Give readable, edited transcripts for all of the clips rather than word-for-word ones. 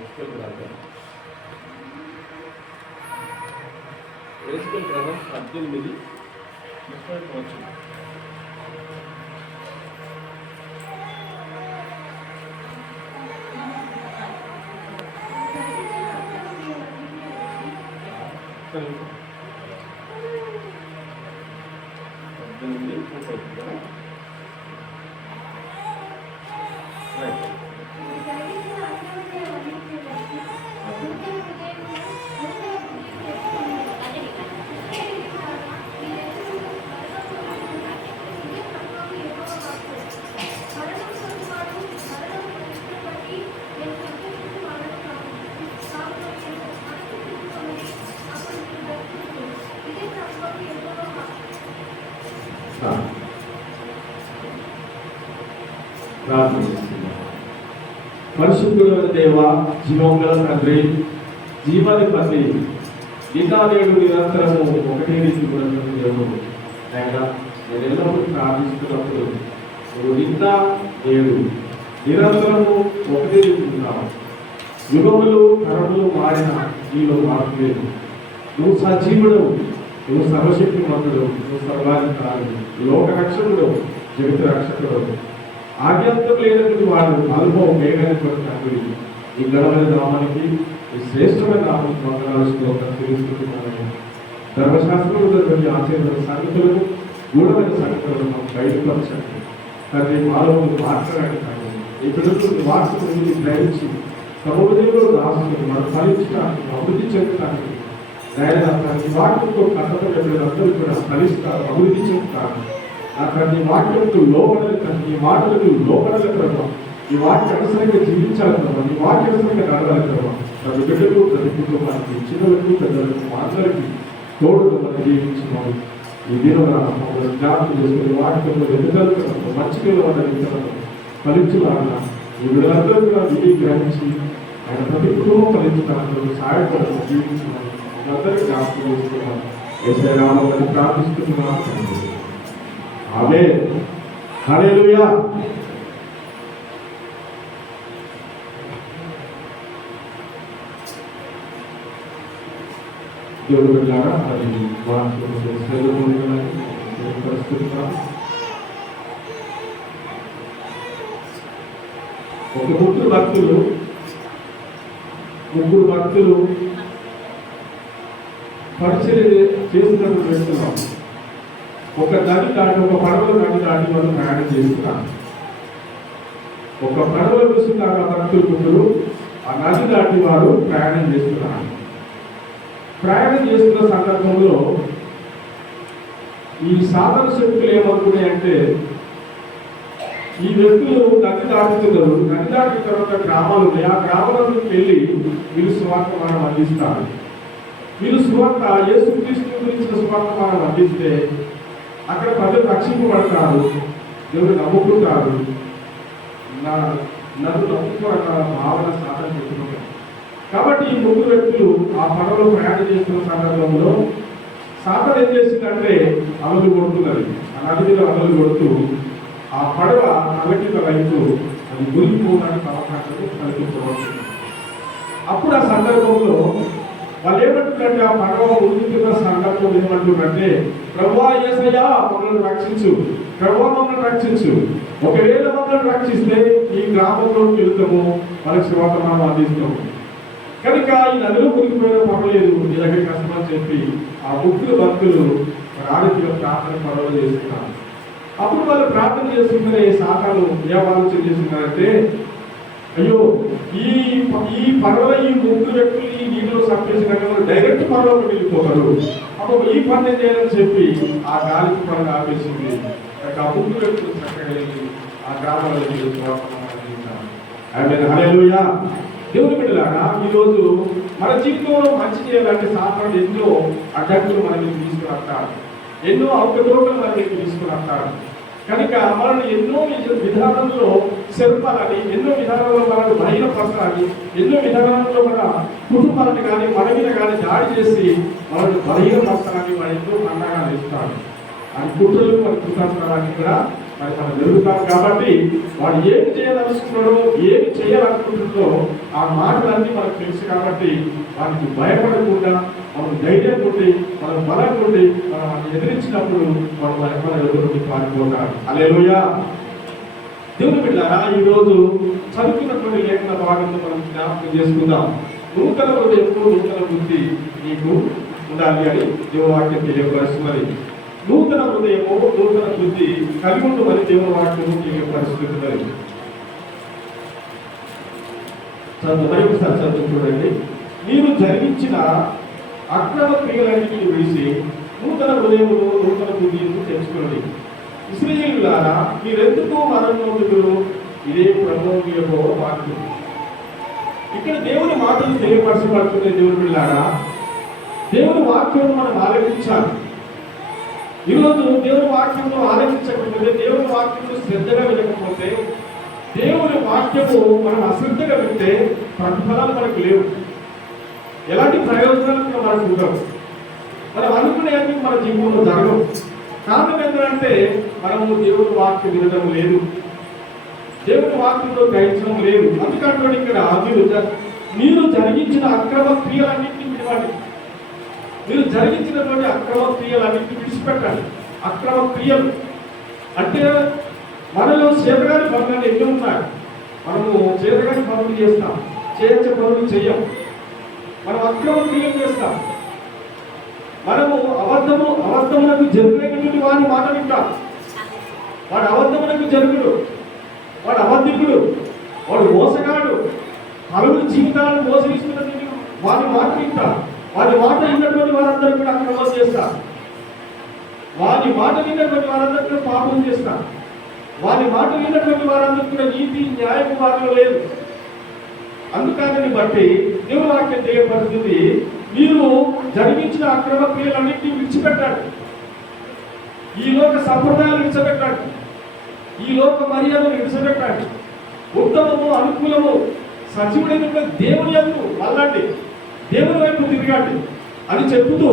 SQL గ్రంథం 18:31. పరిశుద్ధుడైన దేవ, జీవంగల తండ్రి, జీవాధిపతి, గీతాదేవుడు నిరంతరము ఒకటే రీతి దేవుడు. ఆయన నేను ఎల్లప్పుడూ ప్రార్థిస్తున్నప్పుడు నువ్వు నిన్న నేడు నిరంతరము ఒకటే రీతి ఉన్నావు. యుగములు తరములు మారిన నీలో మార్పు లేదు. నువ్వు సజీవుడు, నువ్వు సర్వశక్తిమంతుడు, నువ్వు సర్వాధికారుడు, లోక రక్షకుడు, జగత రక్షకుడు, ఆద్యంతం లేనటువంటి వాడు, అనుభవం వేగమైనటువంటి తండ్రి. ఈ ఘనమైన నామానికి, ఈ శ్రేష్టమైన నామానికి వందనాలు తెలుసుకుంటున్నాను. ధర్మశాస్త్రం ఆచరణ సంగతులను, గూఢమైన సంగతులను మాకు బయటపరచండి తండ్రి. మాలో మాట్లాడండి తండ్రి. ఈ పిల్లలు వార్తలు గ్రహించి సముద్రంలో రాసుకుని మనం ఫలించడానికి, అభివృద్ధి చెందడానికి తండ్రి వాక్యంతో కథలందరూ కూడా ఫలిస్తారు, అభివృద్ధి చెందుతారు. నీ వాక్యంకు లోపడాలి తండ్రి, ఈ మాటలకు లోపడాలి ప్రభావ. ఈ వాక్య అనుసరంగా జీవించాలి ప్రభావ, ఈ వాక్య అనుసరంగా నడవాలి ప్రభావ. ప్రతి బిడ్డకు, ప్రతి కుటుంబానికి, చిన్నలకు, పెద్దలకు, అందరికీ తోడుగా మనం జీవించినాము. ఈ దినము జ్ఞాపకం చేసుకుని వాక్యంలో ఎదుగుదల మంచి పిల్లలు ఫలించులాగా ఈ విడుదలందరూ కూడా విధి గ్రహించి ఆయన ప్రతి కుటుంబం ఫలించడానికి సహాయపడడం జీవించినాము. అందరికీ జ్ఞాపకం చేసుకున్నాం. యేసయ్య నామములో ప్రార్థిస్తున్నాము. ఆమేన్. హల్లెలూయా. దేవుడు బిడ్డలారా, అది ఒక ముగ్గురు భక్తులు పరిచర్య చేస్తున్నప్పుడు వెళ్తున్నాం. ఒక నది దాటి, ఒక పడవలో నది దాటి వాళ్ళు ప్రయాణం చేస్తున్నారు. ఒక పడవలో చూస్తున్నారు ఆ భక్తులు ముగ్గురు. ఆ నది దాటి వారు ప్రయాణం చేస్తున్నారు. ప్రయాణం చేస్తున్న సందర్భంలో ఈ సాధన శక్తులు ఏమవుతున్నాయంటే, ఈ వ్యక్తులు నది దాటుతున్నారు. నది దాటిన తర్వాత గ్రామాలు ఉన్నాయి. ఆ గ్రామాలకు వెళ్ళి వీరు సువార్త మనం అందిస్తారు. వీరు సువార్త యేసుక్రీస్తు గురించిన సువార్త మనం అందిస్తే అక్కడ ప్రజలు రక్షింపబడతారు, దేవుడు నమ్ముకుంటారు. నన్ను నమ్ముకోవడం భావన సాధన చెప్తున్నారు. కాబట్టి ఈ ముగ్గురు వ్యక్తులు ఆ పడవలో ప్రయాణం చేస్తున్న సందర్భంలో సాధన ఏం చేసిందంటే అలలు కొడుతున్నది. ఆ నది మీద అలలు కొడుతూ ఆ పడవ అలకిన రైతు అది గురిపోవడానికి అవకాశం కల్పించబడుతుంది. అప్పుడు ఆ సందర్భంలో వాళ్ళు ఏమంటున్నారంటే, ఆ పడవ ఉడుకుతున్న సందర్భంలో ఏమంటున్నారంటే, ప్రభువా యేసయ్యా మమ్మల్ని రక్షించు, ప్రభువా మమ్మల్ని రక్షించు. ఒకవేళ మమ్మల్ని రక్షిస్తే ఈ గ్రామంలోకి వెళ్తాము, మనకు సువార్త మనం అందిస్తాము. కనుక ఈ నదిలో మునిగిపోయినా పర్వాలేదు, నీ దగ్గరికి కష్టమని చెప్పి ఆ ముగ్గురు భక్తులు ఆరోగ్య ప్రార్థన పడవలు చేస్తున్నారు. అప్పుడు వాళ్ళు ప్రార్థన చేస్తుంటే సాతాను ఏ ఆలోచన చేస్తున్నారంటే, అయ్యో ఈ పడవలో ఈ ముగ్గురు వ్యక్తులు ఈ నీటిలో సంపేసినాక డైరెక్ట్ పడవలోకి వెళ్ళిపోతారు. అప్పుడు ఈ పని చేయాలని చెప్పి ఆ గాలికి పని ఆపేసింది. ఆ ముగ్గురు వ్యక్తులు చక్కగా వెళ్ళి ఆ గ్రామాలలో హల్లెలూయా. దేవుని బిడ్డలారా, ఈరోజు మన జీవితంలో మంచి చేయాలంటే సాతాను ఎన్నో అడ్డంకులు మనకి తీసుకురాస్తాడు, ఎన్నో అవకతవకలు మనకి తీసుకురాస్తాడు. కనుక మనల్ని ఎన్నో విధానంలో సెల్పాలని, ఎన్నో విధానంలో మనల్ని బలహీనపరచాలి, ఎన్నో విధానంలో మన కుటుంబాలను కానీ మన మీద కానీ దాడి చేసి మనల్ని బలహీనపరచాలని మన ఎన్నో పండగలు ఇస్తాడు. ఆ కుట్రలు మన కుటుంబానికి కూడా మరి మనం జరుగుతాం కాబట్టి వాడు ఏమి చేయాలనుకుంటున్నాడో ఏమి చేయాలనుకుంటున్నాడో ఆ మాటలన్నీ మనకు తెలుసు కాబట్టి వాటికి భయపడకుండా మనం ధైర్యం కొట్టి మనం బలం కొట్టి మనం ఎదిరించినప్పుడు మన ఎదురు పారిపోతాడు. హల్లెలూయా. దేవుని బిడ్డలారా, ఈరోజు చదువుకున్నటువంటి లేఖన భాగంలో మనం జ్ఞాపకం చేసుకుందాం. నూతన హృదయం నూతన బుద్ధి నీకు ఉండాలి అని దేవుని వాక్యం తెలియపరుస్తున్నది. నూతన హృదయము నూతన బుద్ధి కలిగి ఉండమని దేవుని వాక్యం తెలియపరుస్తున్నది. మరొకసారి చదువు చూడండి. మీరు జరిగించిన అక్రమ క్రియలన్నిటిని విడిచి నూతన హృదయమును నూతన బుద్ధిని తెచ్చుకోండి. ఇశ్రాయేలులారా, మీరెందుకు మరణంలో ఇదే ప్రభువు యొక్క వాక్యం. ఇక్కడ దేవుని మాటలు తెలియపరచబడుతుంది. దేవుని బిడ్డలారా, దేవుని వాక్యం మనం ఆలోచించాలి. ఈరోజు దేవుని వాక్యంలో ఆలోచించకపోతే, దేవుని వాక్యంలో శ్రద్ధగా వినకపోతే, దేవుని వాక్యము మనం అశ్రద్ధగా వింటే ప్రతిఫలాలు మనకు లేవు, ఎలాంటి ప్రయోజనాలు మనకు ఉండవు, మనం అనుకునేవి మన జీవితంలో జరగవు. కారణం ఏంటంటే మనము దేవుని వాక్యం వినడం లేదు, దేవుని వాక్యంలో గ్రహించడం లేదు. అందుకంటే ఇక్కడ మీరు జరిగించిన అక్రమ క్రియలన్నింటినీ విడవండి. మీరు జరిగించినటువంటి అక్రమ క్రియలన్నింటినీ విడిచిపెట్టండి. అక్రమ క్రియలు అంటే మనలో చేతగాని పనులు ఎన్నో ఉన్నాయి. మనము చేతగాని పనులు చేస్తాం, చేయించే పనులు చెయ్యం, మనం అక్రమ క్రియలు చేస్తాం. మనము అబద్ధములకు జరుగుతున్నటువంటి వారి మాట వింటాం. వాడు అబద్ధములకు జరుగుడు, వాడు అబద్ధికుడు, వాడు మోసగాడు, పలువురు జీవితాలను మోసగిస్తున్నటువంటి వారి మాట వింటాం. వారి మాట విన్నటువంటి వారందరూ కూడా అక్రమం చేస్తారు. వారి మాట విన్నటువంటి వారందరూ కూడా పాపం చేస్తారు. వారి మాట విన్నటువంటి వారందరూ కూడా నీతి న్యాయం వారిలో లేదు. అందుకని బట్టి దేవుని వాక్యం తెలియపడుతుంది, మీరు జరిగించిన అక్రమ క్రియలన్నింటినీ విడిచిపెట్టాడు. ఈ లోక సంప్రదాయాలు విడిచిపెట్టాడు, ఈ లోక మర్యాదలు విడిచిపెట్టాడు. ఉత్తమము అనుకూలము సజీవుడైన దేవుని వైపు మళ్ళండి, దేవుని వైపు తిరగండి అని చెబుతూ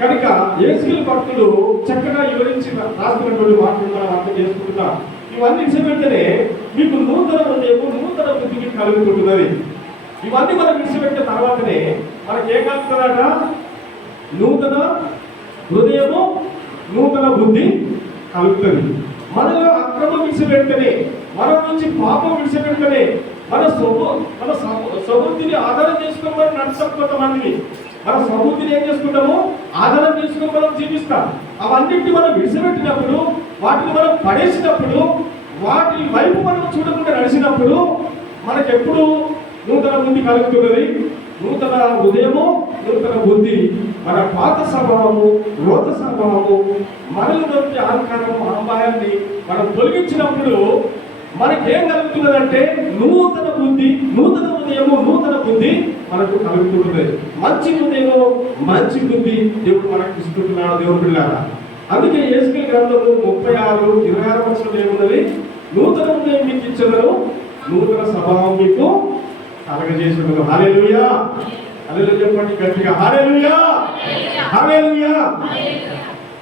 కనుక యేసుక్రీస్తు భక్తుడు చక్కగా వివరించి రాస్తున్నటువంటి మాటలు మనం అర్థం చేసుకుంటున్నాం. ఇవన్నీ విడిచిపెడితేనే మీకు నూతన హృదయము నూతన బుద్ధికి కలుగుతుంటున్నది. ఇవన్నీ మనం విడిచిపెట్టిన తర్వాతనే మనకి ఏం కలుగుతుందట? నూతన హృదయము నూతన బుద్ధి కలుగుతుంది. మనలో అక్రమం విడిచిపెడితేనే, మన నుంచి పాపం విడిచిపెడితేనే, మన సబుద్ధిని ఆధారం చేసుకుని మనం నడుస్తాం. కొంతమందిని మన సబుద్ధిని ఏం చేసుకుంటాము? ఆధారం చేసుకుని మనం జీవిస్తాం. అవన్నింటినీ మనం విడిచిపెట్టినప్పుడు, వాటిని మనం పడేసినప్పుడు, వాటి వైపు మనం చూడకుండా నడిచినప్పుడు మనకెప్పుడు నూతన బుద్ధి కలుగుతున్నది. నూతన హృదయము నూతన బుద్ధి. మన పాత స్వభావము రోత స్వభావము మనలో నుంచి అహంకారము అహంభాయాన్ని మనం తొలగించినప్పుడు మనకేం కలుగుతున్నదంటే నూతన బుద్ధి, నూతన హృదయము నూతన బుద్ధి మనకు కలుగుతున్నది. మంచి హృదయము మంచి బుద్ధి దేవుడు మనకు ఇస్తున్నాడు. దేవుడు పిల్లారా, అందుకే యేసుక్రీస్తు గ్రంథము 36:26 వచనంలో ఏమున్నది? నూతన హృదయం మీకు ఇచ్చెదను, నూతన స్వభావం మీకు కలగజేసును. హల్లెలూయా. హల్లెలూయా చెప్పండి గట్టిగా, హల్లెలూయా హల్లెలూయా.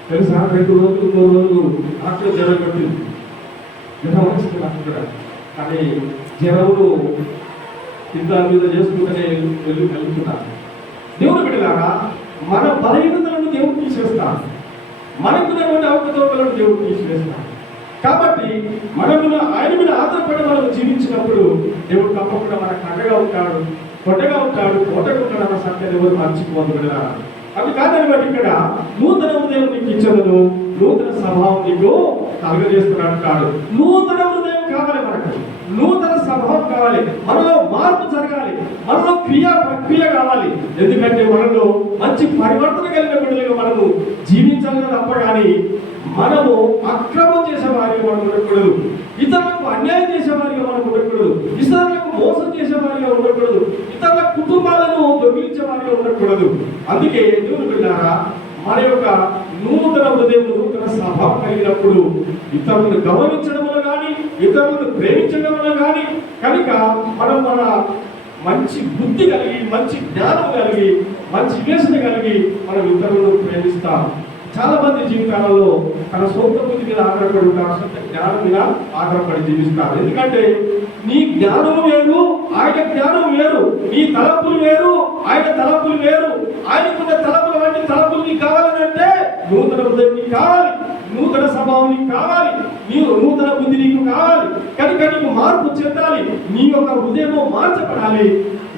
తెలుసా, 2 రోజులు 3 రోజులు అక్కడ జరగబట్టింది, జ్వరం వచ్చింది అక్కడ. కానీ జ్వరములు కింద మీద చేసుకుంటూనే వెళ్ళి కలుగుతున్నారు. దేవుడు బిడ్డలారా, మన బలహీనతలను దేవుడు తీసేస్తాడు, మనకున్నటువంటి అవకతవకలను దేవుడు తీసివేస్తాడు. కాబట్టి మనము ఆయన మీద ఆధారపడి మనం జీవించినప్పుడు దేవుడు తప్పకుండా మనకు అండగా ఉంటాడు, కొండగా ఉంటాడు, కోటగా ఉంటాడు అన్న సత్యాన్ని ఎవరు మర్చిపోదు కదా. అవి కాదని బట్టి ఇక్కడ నూతన హృదయం నీకు ఇచ్చదను, నూతన స్వభావం నీకు కలుగజేస్తున్నాడు అంటాడు. నూతన హృదయం కావాలి మనకు, నూతన స్వభావం కావాలి, మనలో మార్పు జరగాలి, మనలో ప్రక్రియ కావాలి. ఎందుకంటే మనలో మంచి పరివర్తన కలిగిన బిడ్డలుగా మనము జీవించాలి తప్ప కానీ మనము అక్రమం చేసే వారిగా మనం ఉండకూడదు, ఇతరులకు అన్యాయం చేసే వారిగా మనం ఉండకూడదు, ఇతరులకు మోసం చేసే వారిగా ఉండకూడదు, ఇతరుల కుటుంబాలను దొంగిలించే వారిగా ఉండకూడదు. అందుకే దేవుని బిడ్డలారా, మన యొక్క నూతన హృదయం నూతన స్వభావం కలిగినప్పుడు ఇతరులను గౌరవించడం వల్ల కానీ, ఇతరులను ప్రేమించడం వల్ల కానీ కనుక మనం మన మంచి బుద్ధి కలిగి, మంచి జ్ఞానం కలిగి, మంచి వివేచన కలిగి మనం ఇతరులను ప్రేమిస్తాం. చాలా మంది జీవితాలలో తన సొంత బుద్ధి మీద ఆధారపడి ఉంటారు, సొంత జ్ఞానం మీద ఆధారపడి జీవిస్తారు. ఎందుకంటే నీ జ్ఞానం వేరు, ఆయన జ్ఞానం వేరు. నీ తలపులు వేరు, ఆయన తలపులు వేరు. ఆయనకున్న తలపులు వంటి తలపులు నీకు కావాలంటే నూతన హృదయం నీకు కావాలి, నూతన స్వభావం నీకు కావాలి, నూతన బుద్ధి నీకు కావాలి. కనుక నీకు మార్పు చెందాలి, నీ యొక్క హృదయము మార్చబడాలి.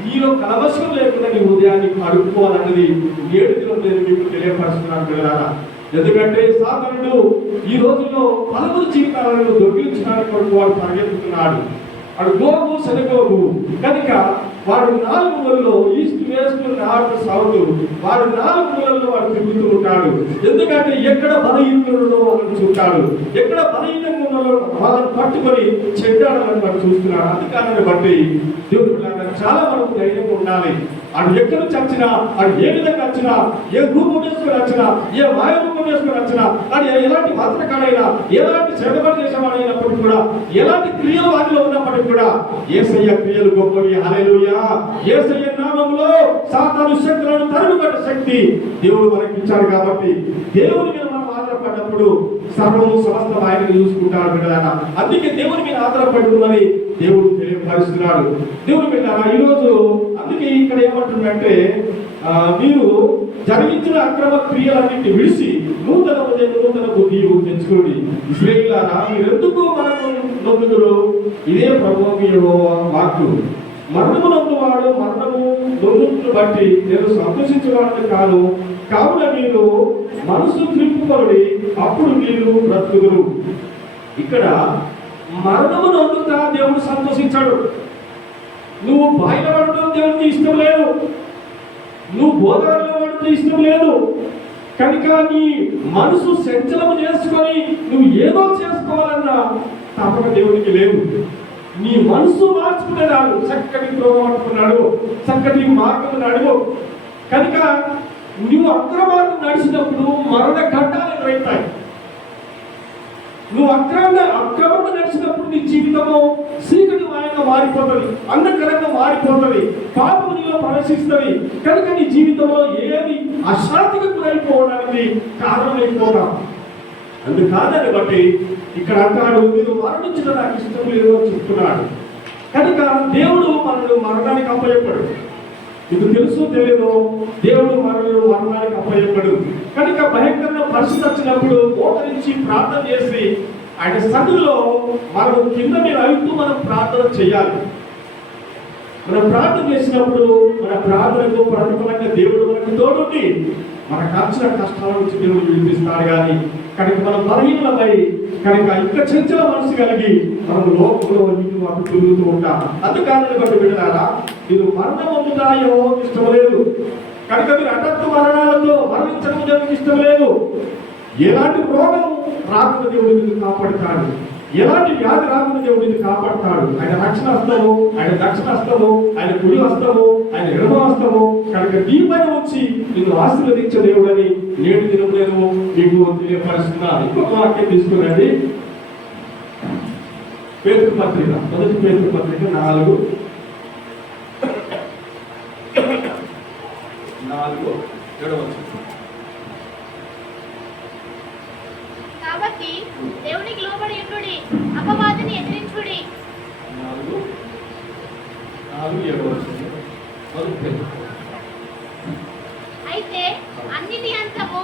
నీలో కలవశం లేకుండా నీ హృదయాన్ని అడుక్కోవాలన్నది నేడు దినం నేను మీకు తెలియపరుస్తున్నాను పిల్లలారా. ఎందుకంటే సాతానుడు ఈ రోజుల్లో పలువురు జీవితాలను దొంగిలించడానికి కొరకు వాడు పరిగెత్తుతున్నాడు. వాడు గోగు శనగోగు కనుక వాడు 4 మూలల్లో ఈస్ట్ వెస్ట్ నార్త్ సౌత్ వాడు 4 మూలల్లో వాడు తిరుగుతూ ఉంటాడు. ఎందుకంటే ఎక్కడ బలహీనంలో వాళ్ళని చూస్తాడు, ఎక్కడ బలహీనంగా ఉన్నారో వాళ్ళని పట్టుకొని చెడ్డాడాలని వాడు చూస్తున్నాడు. అందుకని బట్టి దేవుడు చాలా వరకు ధైర్యంగా ఉండాలి. అది ఎక్కడ నుంచి వచ్చినా, అది ఏ విధంగా వచ్చినా, ఏ రూపం వేసుకొని వచ్చినా, ఏ మాయ రూపం వేసుకొని వచ్చినా, అది ఎలాంటి మాత్రకాడైనా, ఎలాంటి శ్రమపడి చేసేవాడైనప్పటికీ కూడా, ఎలాంటి క్రియలు వాటిలో ఉన్నప్పటికీ కూడా యేసయ్య క్రియలు గొప్పవి. హల్లెలూయా. యేసయ్య నామములో సాతాను శక్తులను తరుముకొట్టే శక్తి దేవుడు మనకి ఇచ్చాడు. కాబట్టి దేవుని మీద మనం ఆధారపడినప్పుడు సర్వము సమస్తం ఆయన చూసుకుంటాడు బిడ్డలారా. అందుకే దేవుని మీద ఆధారపడుతుందని దేవుడు తెలియపరుస్తున్నాడు. దేవుని బిడ్డలారా, ఈరోజు అందుకే ఇక్కడ ఏమంటుందంటే మీరు జరిగించిన అక్రమ క్రియలన్నింటినీ విడిచి నూతన హృదయం నూతన బుద్ధి తెచ్చుకోండి. ఇశ్రాయేలులారా, మీరెందుకు మనకు నొందుదురు? ఇదే ప్రభువు యెహోవా వాక్కు. మరణము నొందువాడు మరణము నొందును బట్టి నేను సంతోషించేవాడిని కాను. కావున మీరు మనసు త్రిప్పుకొనుడి, అప్పుడు మీరు బ్రతుకుదురు. ఇక్కడ మరణము నొందుతా దేవుడు సంతోషించాడు. నువ్వు బయలుపడటం దేవుడికి ఇష్టం లేదు, నువ్వు బోధనలో పడటం ఇష్టం లేదు. కనుక నీ మనసు సంచలనం చేసుకొని నువ్వు ఏదో చేసుకోవాలన్నా తప్పక దేవుడికి లేదు. నీ మనసు మార్చుకున్నాడు, చక్కటి త్రోవ పట్టుకున్నాడు, చక్కటి మార్గం నడువు. కనుక నువ్వు అక్రమార్గం నడిచినప్పుడు మరణ ఘట్టాలు ఎదురవుతాయి. నువ్వు అక్రమంగా నడిచినప్పుడు నీ జీవితము చీకటి మాయంగా మారిపోతుంది, అంధకరంగా మారిపోతుంది, పాపము నీలో ప్రవేశిస్తుంది. కనుక నీ జీవితంలో ఏది అశాంతికి గురైపోవడానికి కారణమైపోతాం. అందుకాదని బట్టి ఇక్కడ అంటాడు, మీరు మరణించడం నాకు ఇష్టం లేదు అని చెప్తున్నాడు. కనుక దేవుడు మనల్ని మరణానికి అప్పచెప్పాడు. మీకు తెలుసు తెలియదు, దేవుడు మనల్ని మరణానికి అప్పచెప్పాడు. కనుక భయంకరమైన పరిస్థితి వచ్చినప్పుడు మోకరించి ప్రార్థన చేసి ఆయన సన్నిధిలో మనం కింద మీద అవుతూ మనం ప్రార్థన చేయాలి. మనం ప్రార్థన చేసినప్పుడు మన ప్రార్థనకు ప్రతిఫలంగా దేవుడు మనకు తోడుండి మనకు వచ్చిన కష్టాల నుంచి దేవుడు విడిపిస్తాడు. కానీ కనుక మనం బలహీనమై కనుక ఇంకా చంచల మనసు కలిగి మనం లోకంలో అటు తిరుగుతూ ఉంటాం. అందుకని బట్టి బిడ్డలారా, మీరు మరణం పొందుతాయో ఇష్టం లేదు. కనుక మీరు హఠాత్తు మరణాలతో మరణించడం దేవుడికి ఇష్టం లేదు. ఎలాంటి రోగం రాకుండా దేవుడిని కాపాడుతాడు, ఎలాంటి వ్యాధి రాకుండా దేవుడిని కాపాడుతాడు. ఆయన రక్షణ హస్తము, ఆయన దక్షిణ హస్తము, ఆయన కుడి హస్తము, ఆయన ఎడమ హస్తము కనుక దీపైన వచ్చి నిన్ను ఆశీర్వదించే దేవుడని నేడు దినం నేను మీకు తెలియపరుస్తున్నాను. ఇంకొక వాక్యం తీసుకురండి. పేతురు పత్రిక, మొదటి పేతురు పత్రిక 4:7. కాబట్టి దేవునికి లోబడి ఉండుడి, అపవాదిని ఎదిరించుడి. 4:7. అయితే అన్నిటి అంతము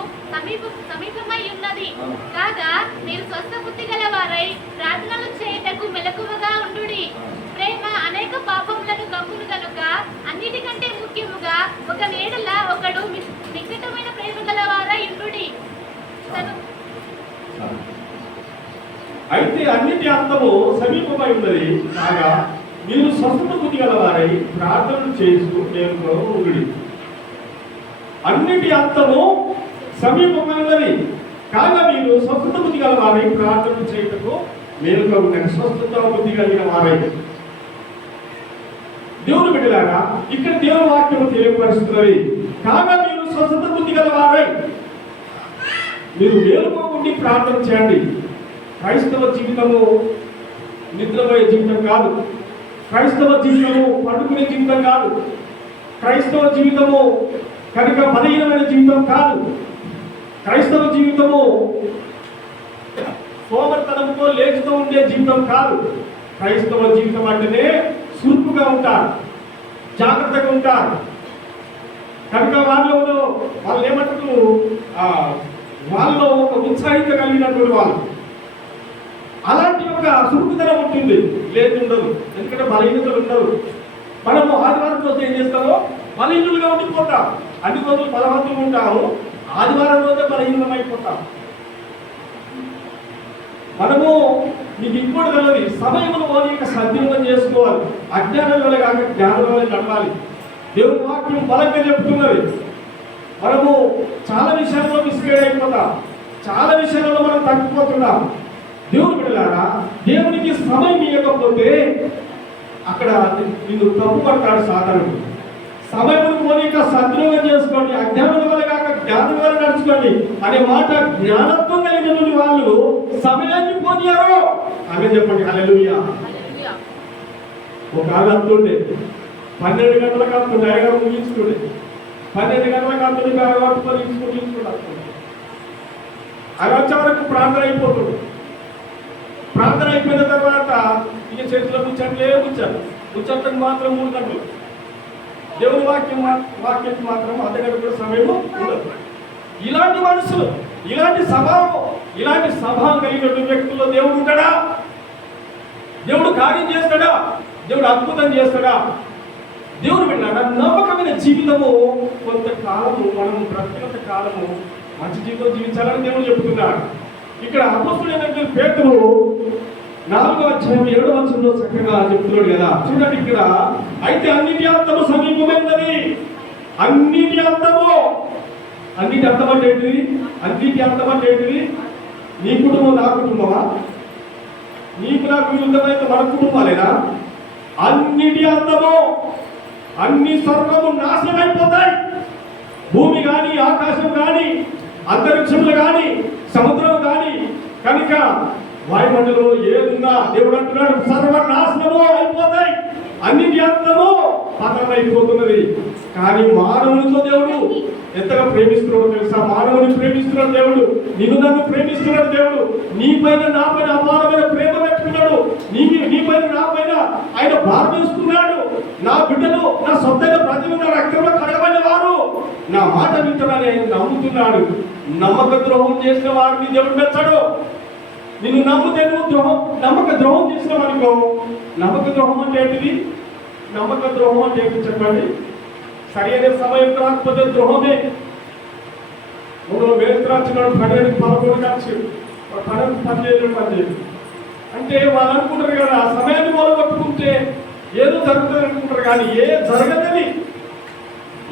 సమీపమై ఉన్నది కాగా మీరు స్వస్థ బుద్ధి గలవారై ప్రార్థనలు చేయుటకు మెలకువగా ఉండుడి. ప్రేమ అనేక పాపములను కమ్మును కనుక అన్నిటికంటే ముఖ్యముగా ఒక నీడల ఒకడు నికటమైన ప్రేమ గలవారై ఉండుడి. అయితే అన్నిటి అంతము సమీపమై ఉన్నది కాగా మీరు స్వస్థత బుద్ధి గలవారై ప్రార్థనలు చేస్తూ ఉండుడి. అన్నిటి అంతము సమీపమై ఉన్నది కాగా మీరు స్వస్థత బుద్ధి గలవారై ప్రార్థనలు చేయటకు మేలుగా ఉండండి. స్వస్థత బుద్ధి కలిగిన వారై దేవుని బిడ్డలారా, ఇక్కడ దేవుని వాక్యము తెలియపరుస్తున్నది. కాగా మీరు స్వస్థత బుద్ధి గలవారై మీరు మేలుగా ఉండి ప్రార్థన చేయండి. క్రైస్తవ జీవితము నిద్రపోయే జీవితం కాదు, క్రైస్తవ జీవితము పడుకునే జీవితం కాదు, క్రైస్తవ జీవితము కనుక బలహీనమైన జీవితం కాదు. క్రైస్తవ జీవితము సోమరితనంతో లేచుతూ ఉండే జీవితం కాదు. క్రైస్తవ జీవితం అంటేనే సురుకుగా ఉంటారు, జాగ్రత్తగా ఉంటారు. కనుక వాళ్ళు ఏమంటారు, వాళ్ళలో ఒక ఉత్సాహిత కలిగినటువంటి వాళ్ళు. అలాంటి ఒక సురుకుతనం ఉంటుంది, లేదు ఉండదు. ఎందుకంటే బలహీనతలు ఉండవు. మనము ఆదివారం రోజు ఏం చేస్తామో బలహీనులుగా ఉండిపోతాం. అన్ని రోజులు బలవంతులు ఉంటాము, ఆదివారం రోజే బలహీనం అయిపోతాం. మనము మీకు ఇంకోటి తెలియదు, సమయమును వారి యొక్క సద్వినియోగం చేసుకోవాలి. అజ్ఞానం వల్ల కాక జ్ఞానం వల్ల నడవాలి. దేవుని వాక్యం బలంగా చెప్తున్నది. మనము చాలా విషయాల్లో మిస్గైడ్ అయిపోతాం, చాలా విషయాలలో మనం తగ్గిపోతున్నాం. దేవుని బిడ్డలారా, దేవునికి సమయం ఇవ్వకపోతే అక్కడ నిన్ను తప్పు పడతాడు సాధారణ. సమయమును పోనీక సద్వినియోగం చేసుకోండి, అజ్ఞానం వల్ల కాక జ్ఞానం వల్ల నడుచుకోండి అనే మాట జ్ఞానత్వం కలిగిన వాళ్ళు సమయాన్ని పోనీయారు. ఆమె చెప్పండి హల్లెలూయా. ఒక ఆమె అంటుండే 12 గంటలకు అంటుండే, అయ్యగారు ముగించుకుండే. 12 గంటలకు అంటుండే, అయ్యగారు ముగించుకుంటారు. అవి వచ్చే వరకు ప్రార్థన అయిపోతుంది. ప్రార్థన అయిపోయిన తర్వాత ఇక చేతిలో ముచ్చట్లకు మాత్రం 3 గంటలు. దేవుని వాక్యం మాత్రం అర్ధగంట కూడా సమయం ఉండదు. ఇలాంటి మనుషులు, ఇలాంటి స్వభావం కలిగినటువంటి వ్యక్తుల్లో దేవుడు ఉంటాడా? దేవుడు కార్యం చేస్తాడా? దేవుడు అద్భుతం చేస్తాడా? దేవుడు విన్నాడా? నమ్మకమైన జీవితము కొంతకాలము మనము బ్రతికినంత కాలము మంచి జీవితం జీవించాలని దేవుడు చెబుతున్నాడు. ఇక్కడ అపొస్తలుడైన పేతురు 4వ అధ్యాయం 7వ వచనంలో చక్కగా చెప్తున్నాడు కదా. చూడండి ఇక్కడ, అయితే అన్నిటి అంతము సమీపమైనది. అన్నిటి అంతము, అన్నిటి అంతం అంటే ఏంటిది? అన్నిటి అంతం అంటే ఏంటిది? నీ కుటుంబం నా కుటుంబమా? నీకు నాకు విరుద్ధమైతే మన కుటుంబాలేనా? అన్నిటి అంతము, అన్ని సర్వము నాశనం అయిపోతాయి. భూమి కానీ, ఆకాశం కానీ, అంతరిక్షములు కానీ, సముద్రం కానీ, కనుక వాయుమండలంలో ఏదున్నా దేవుడు అంటున్నాడు సర్వనాశనము అయిపోతాయి. అన్నిటి అంతము పతనం అయిపోతున్నది. కానీ మానవునితో దేవుడు ఎంతగా ప్రేమిస్తున్నాడో తెలుసా? మానవుని ప్రేమిస్తున్నాడు దేవుడు, నిన్ను నన్ను ప్రేమిస్తున్నాడు దేవుడు. నీ పైన నా పైన అపారమైన ప్రేమ పెట్టుకున్నాడు. నీ పైన నా పైన ఆయన భారం వేసుకున్నాడు. నా బిడ్డలు, నా సొంతైన ప్రజలు, నా రక్తంలో కడగబడిన వారు నా మాట వింటారని ఆయన నమ్ముతున్నాడు. నమ్మక ద్రోహం చేసిన వారిని దేవుడు మెచ్చడు. నిన్ను నమ్మితే నువ్వు నమ్మక ద్రోహం చేసినావు అనుకో. నమ్మక ద్రోహం అంటే ఏంటిది? నమ్మక ద్రోహం అంటే ఏంటి చెప్పండి? సరైన సమయం రాకపోతే ద్రోహమే. వేస్తున్నాడు 12 కాల్చి 12 అంటే వాళ్ళు అనుకుంటారు కదా, ఆ సమయాన్ని మొదలుపెట్టుకుంటే ఏదో జరుగుతుంది అనుకుంటారు. కానీ జరగదని,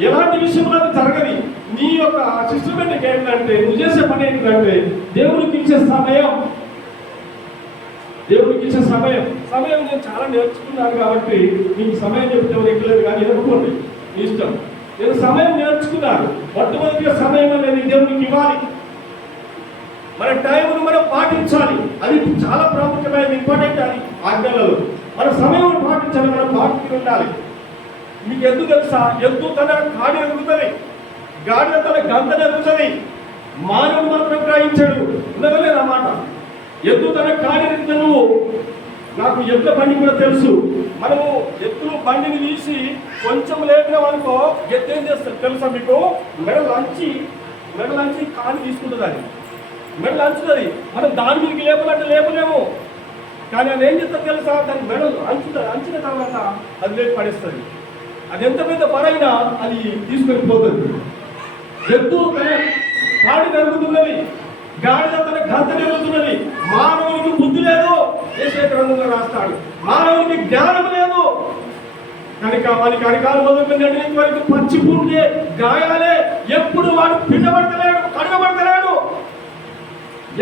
ఎలాంటి విషయంలో అది జరగదు. నీ యొక్క సిస్టమేటిక్ ఏంటంటే, నువ్వు చేసే పని ఏంటంటే దేవుడికి ఇచ్చే సమయం. సమయం నేను చాలా నేర్చుకున్నాను కాబట్టి నీకు సమయం చెప్తే ఎక్కలేదు, కానీ ఎదుర్కోండి నీ ఇష్టం. నేను సమయం నేర్చుకున్నాను. మొట్టమొదటిగా సమయం అనేది దేవునికి ఇవ్వాలి. మన టైంను మనం పాటించాలి. అది చాలా ప్రాముఖ్యమైన ఇంపార్టెంట్. అది ఆజ్ఞలలో మన సమయం పాటించాలి, మనం పాటించి ఉండాలి. మీకు ఎందుకు తెలుసా? ఎద్దు తన కాడి ఎదుగుతుంది, గాడిద తన గంత ఎదుగుతుంది, మానవుడు మాత్రం గ్రహించాడు. ఉండగలేదు అన్నమాట. ఎద్దు తన కాడి ఎదుగుతా. నువ్వు నాకు ఎద్దుల బండి కూడా తెలుసు. మనము ఎద్దులు బండిని తీసి కొంచెం లేపినాం అనుకో, ఎద్దు ఏం చేస్తుంది తెలుసా మీకు? మెడలంచి కాని తీసుకుంటుంది. అది మెడలంచుతుంది. మనం దాని మీదకి లేపలేము. కానీ అది ఏం చేస్తుంది తెలుసా? దాని మెడలు అంచిన తర్వాత అది లేపి పడేస్తుంది. అది ఎంత పెద్ద పరైనా అది తీసుకొని పోతుంది. ఎద్దు తన కాడి జరుగుతున్నది, గాడిద తన గంత జరుగుతున్నది. మానవునికి బుద్ధి లేదు, దేశ గ్రంథంలో రాస్తాడు. మానవునికి జ్ఞానం లేదు. కనుక వానికి అరికాలు మొదలుపెట్టి వరకు పచ్చి పుండే గాయాలే. ఎప్పుడు వాడు పిండబడతలేడు, కడగబడతలేడు.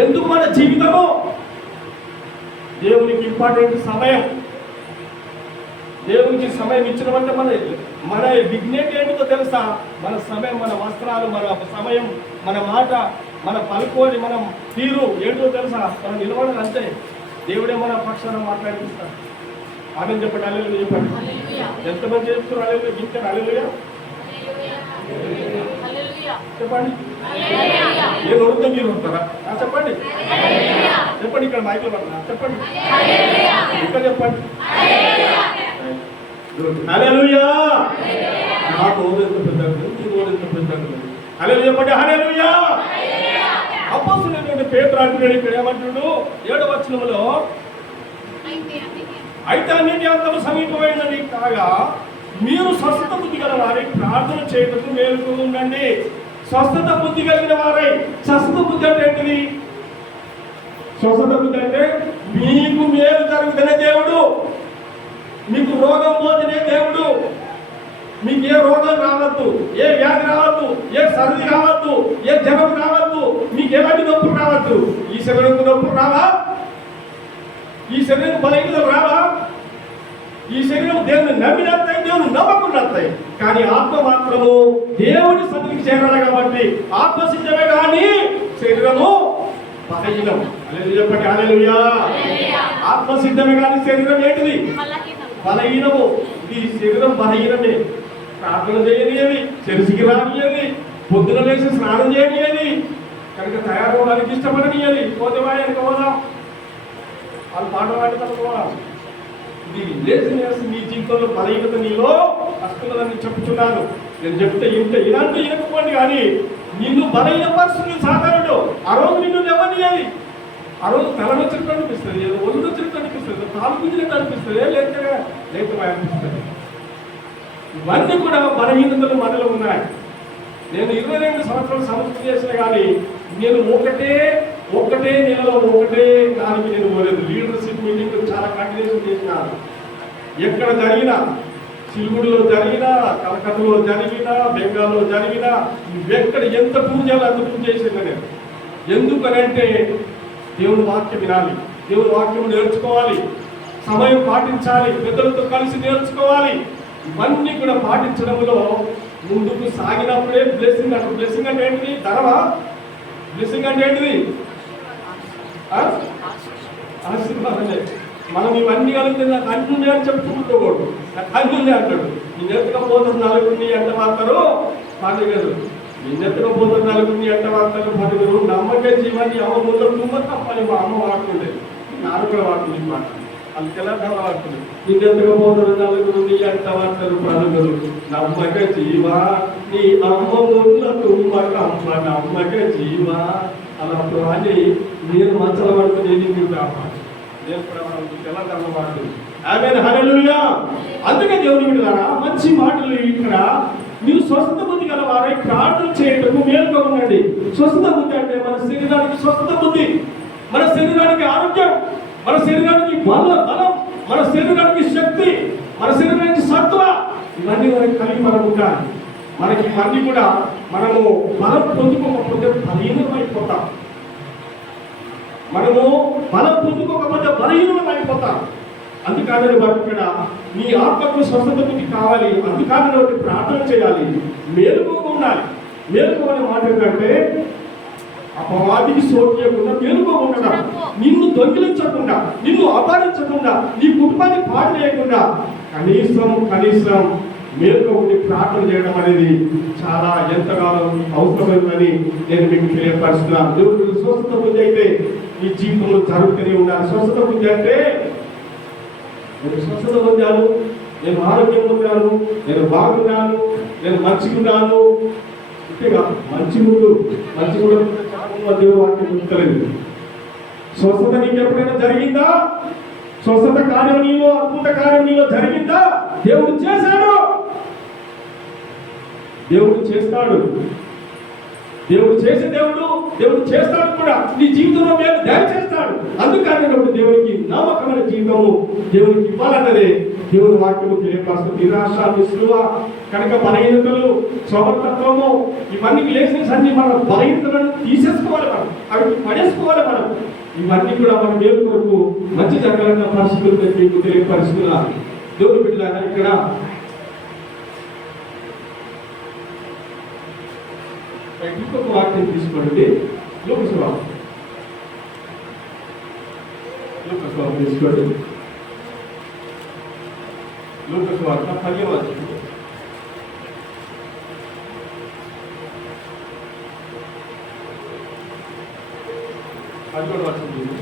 ఎందుకు? మన జీవితము దేవునికి ఇంపార్టెంట్. దేవునికి సమయం ఇచ్చినమంటే మన విజ్ఞత ఏంటో తెలుసా? మన సమయం, మన వస్త్రాలు, మన సమయం, మన మాట, మన పలుకోని, మన తీరు ఏంటో తెలుసా? మనం నిలబడాలి అంతే. దేవుడే మన పక్షాన మాట్లాడిస్తాడు. ఆమె చెప్పండి, హల్లెలూయా చెప్పండి. ఎంతమంది చెప్తున్నారు హల్లెలూయా? ఇంత హల్లెలూయా చెప్పండి. నేను వడితే మీరు ఉంటారా? చెప్పండి చెప్పండి. ఇక్కడ మైకులు పడతా చెప్పండి, ఇక్కడ చెప్పండి. హల్లెలూయా. నా నోరు ఎంత పెద్దగా ఉంది, నీ నోరు ఎంత పెద్దగా ఉంది. హల్లెలూయా చెప్పండి. హల్లెలూయా. అపోస్తలుడైన పేతురు అంటున్నాడు, ఇక్కడ ఏమంటున్నాడు 7వ వచనంలో, అయితే అన్నిటి అంతము సమీపమైనది కాగా మీరు స్వస్థత బుద్ధి గల వారై ప్రార్థన చేయటకు మేలుకు ఉండండి. స్వస్థత బుద్ధి కలిగిన వారై. స్వస్థత బుద్ధి అంటే ఏంటిది? స్వస్థత బుద్ధి అంటే మీకు మేలు జరుగుతున్న దేవుడు, మీకు రోగం పోతేనే దేవుడు. మీకు ఏ రోగం రావద్దు, ఏ వ్యాధి రావద్దు, ఏ సర్ది రావద్దు, ఏ జ్వరం రావద్దు, మీకు ఎలాంటి నొప్పులు రావద్దు. ఈ శరీరం నొప్పులు రావా? ఈ శరీరం బలహీనతలు రావా? ఈ శరీరం దేవుని నమ్మినస్తాయి, దేవుని నమ్మకున్నస్తాయి. కానీ ఆత్మ మాత్రము దేవుని సన్నిధికి చేరాలి కాబట్టి ఆత్మ సిద్ధమే కానీ శరీరము బలహీనం. హల్లెలూయా చెప్పండి. హల్లెలూయా. ఆత్మ సిద్ధమే కానీ శరీరం ఏంటిది? బలహీనము. ఇది శరీరం బలహీనమే. ప్రార్థన చేయనియది, చర్చికి రానియది, పొద్దున లేచి స్నానం చేయనియది, కనుక తయారవడానికి ఇష్టపడనియది. పోతే వాడికి పోదాం, వాళ్ళు పాట పాడుకోవాలి. ఇది లేజినెస్ నీ జీవితంలో బలహీనత నీలో వస్తున్నదని చెప్తున్నాను. నేను చెప్తే ఇంత ఇలాంటి ఇనకపోండి, కానీ నిన్ను బలహీన పరిస్థితులు సాధారణుడు. ఆ రోజు నిన్ను ఎవరిని, ఆ రోజు తలనొచ్చినట్టు అనిపిస్తుంది, ఏదో ఒళ్ళు వచ్చినట్టు అనిపిస్తుంది, కాలు గుంజినట్టు అనిపిస్తుంది, లేకపోతే అనిపిస్తుంది. ఇవన్నీ కూడా బలహీనతలు మనలో ఉన్నాయి. నేను 22 సంవత్సరాలు సంస్థ చేసిన కానీ నేను ఒక్కటే నెలలో ఒకటే దానికి నేను పోలేదు. లీడర్షిప్ మీటింగ్ చాలా కంటిన్యూషన్ చేసినాను. ఎక్కడ జరిగినా, సిల్గుడిలో జరిగినా, కలకత్తాలో జరిగినా, బెంగాల్లో జరిగినా, ఎక్కడ ఎంత పూజ చేయాలో అంత పూజ చేసింది నేను. ఎందుకనంటే దేవుని వాక్యం వినాలి, దేవుని వాక్యం నేర్చుకోవాలి, సమయం పాటించాలి, పెద్దలతో కలిసి నేర్చుకోవాలి. ఇవన్నీ కూడా పాటించడంలో ముందుకు సాగినప్పుడే బ్లెస్సింగ్. అంటే బ్లెస్సింగ్ అంటే ఏంటిది? ధనమా? బ్లెస్సింగ్ అంటే ఏంటిది? ఆశీర్వాదమే. మనం ఇవన్నీ కలిగితే నాకు అన్నీ అని చెప్పుకుంటూకూడదు. నాకు అన్నీ అంటాడు. నేను ఎత్తకపోతున్న నలుగురిని ఎంట వాడతారు పదిగరు, నేను ఎత్తకపోతున్న నలుగురిని ఎంట వాడతారు పదిగరు. నమ్మకే జీవాన్ని అమ్మ ముందు తుమ్మ తప్పని మా అమ్మ వాడుతుండే, నాన్న కూడా వాడుతుంది ఈ మాట. అది తెలంగాణ వాడుతుంది. నేను ఎత్తకపోతున్న నలుగురిని ఎంట వాడతారు పలుగురు. నమ్మక జీవా నీ అమ్మ ముందు తుమ్మ కమ్మ నమ్మక జీవా అలా అని నేను మచ్చల పడుతుంది. నేను కూడా తెలంగాణ వాడుతుంది. ఆమేన్. హల్లెలూయా. అందుకే దేవుని బిడ్డలారా, మంచి మాటలు ఇక్కడ మీరు స్వస్థత బుద్ధి గల వారై ప్రార్థన చేయటకు మేలుగా ఉండండి. స్వస్థత బుద్ధి అంటే మన శరీరానికి స్వస్థత బుద్ధి, మన శరీరానికి ఆరోగ్యం, మన శరీరానికి బలం, మన శరీరానికి శక్తి, మన శరీరానికి సత్వ, ఇవన్నీ కలిగి మనం ఉండాలి. మనకి ఇవన్నీ కూడా మనము బలం పొందుకోకపోతే బలహీనమైపోతాం. మనము బలం పొందుకోకపోతే బలహీనమైపోతాం. అందుకని వాటి ఇక్కడ మీ ఆత్మకు స్వస్థత బుద్ధి కావాలి. అందుకని ఒకటి ప్రార్థన చేయాలి, మేలుకోగా ఉండాలి. మేలుకోవాలని మాట ఏంటంటే అపవాదికి సోకియకుండా మేలుకో ఉండడం, నిన్ను దొంగిలించకుండా, నిన్ను అపహరించకుండా, నీ కుటుంబాన్ని పాడు చేయకుండా కనీసం మేలుకో ఉండి ప్రార్థన చేయడం అనేది చాలా ఎంతగానో అవసరమైందని నేను మీకు తెలియపరుస్తున్నాను. దేవుడు స్వస్థత బుద్ధి అయితే ఈ జీవితంలో జరుగుతూనే ఉండాలి. స్వస్థత బుద్ధి అంటే నేను స్వస్థత పొందాను, నేను ఆరోగ్యం పొందాను, నేను బాగున్నాను, నేను మంచిగున్నాను, ఇంతేగా మంచిగుడు దేవుడు వాక్యం చెప్తలేదు. స్వస్థత నీకు ఎప్పుడైనా జరిగిందా? స్వస్థత కార్యం నీలో, అద్భుత కార్యం నీలో జరిగిందా? దేవుడు చేశాడు, దేవుడు చేస్తాడు. దేవుడు చేసే దేవుడు చేస్తాడు కూడా. నీ జీవితంలో మేము దయచేస్తాడు. అందుకని దేవునికి నమ్మకమైన జీవితము దేవునికి ఇవ్వాలన్నదే దేవుని వాక్యము తెలియపరుస్తుంది. నిరాశ, నిస్పృహ, కనుక బలహీనతలు, స్వభావత్వము, ఇవన్నీ లేసెన్స్ అన్ని మన బలహీనతలను తీసేసుకోవాలి, మనం అవి పడేసుకోవాలి. మనం ఇవన్నీ కూడా మన దేవుని కొరకు మంచి జరగాలన్న పరిస్థితులు మీకు తెలియపరుస్తున్నారు. దేవుని బిడ్డలారా, ఇక్కడ ఇంకొక వాక్యం తీసుకోండి. లోకస్వామి తీసుకోండి. లోకస్వార్త 10వ అధ్యాయం అది కూడా వచ్చింది.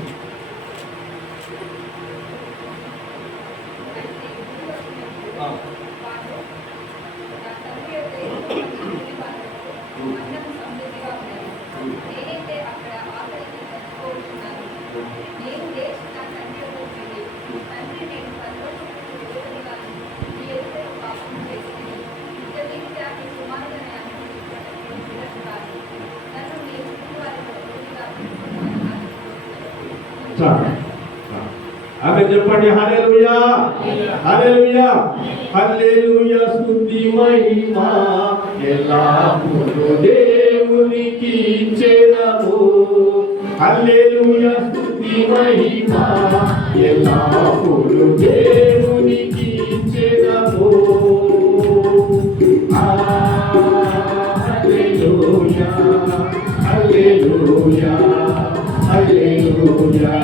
ఆమె చెప్పండి, హల్లెలూయా హల్లెలూయా హల్లెలూయా, స్తుతి మహిమ ఎల్లప్పుడూ దేవునికి చెందును. హల్లెలూయా, స్తుతి మహిమ ఎల్లప్పుడూ దేవునికి చెందును. హల్లెలూయా హల్లెలూయా హల్లెలూయా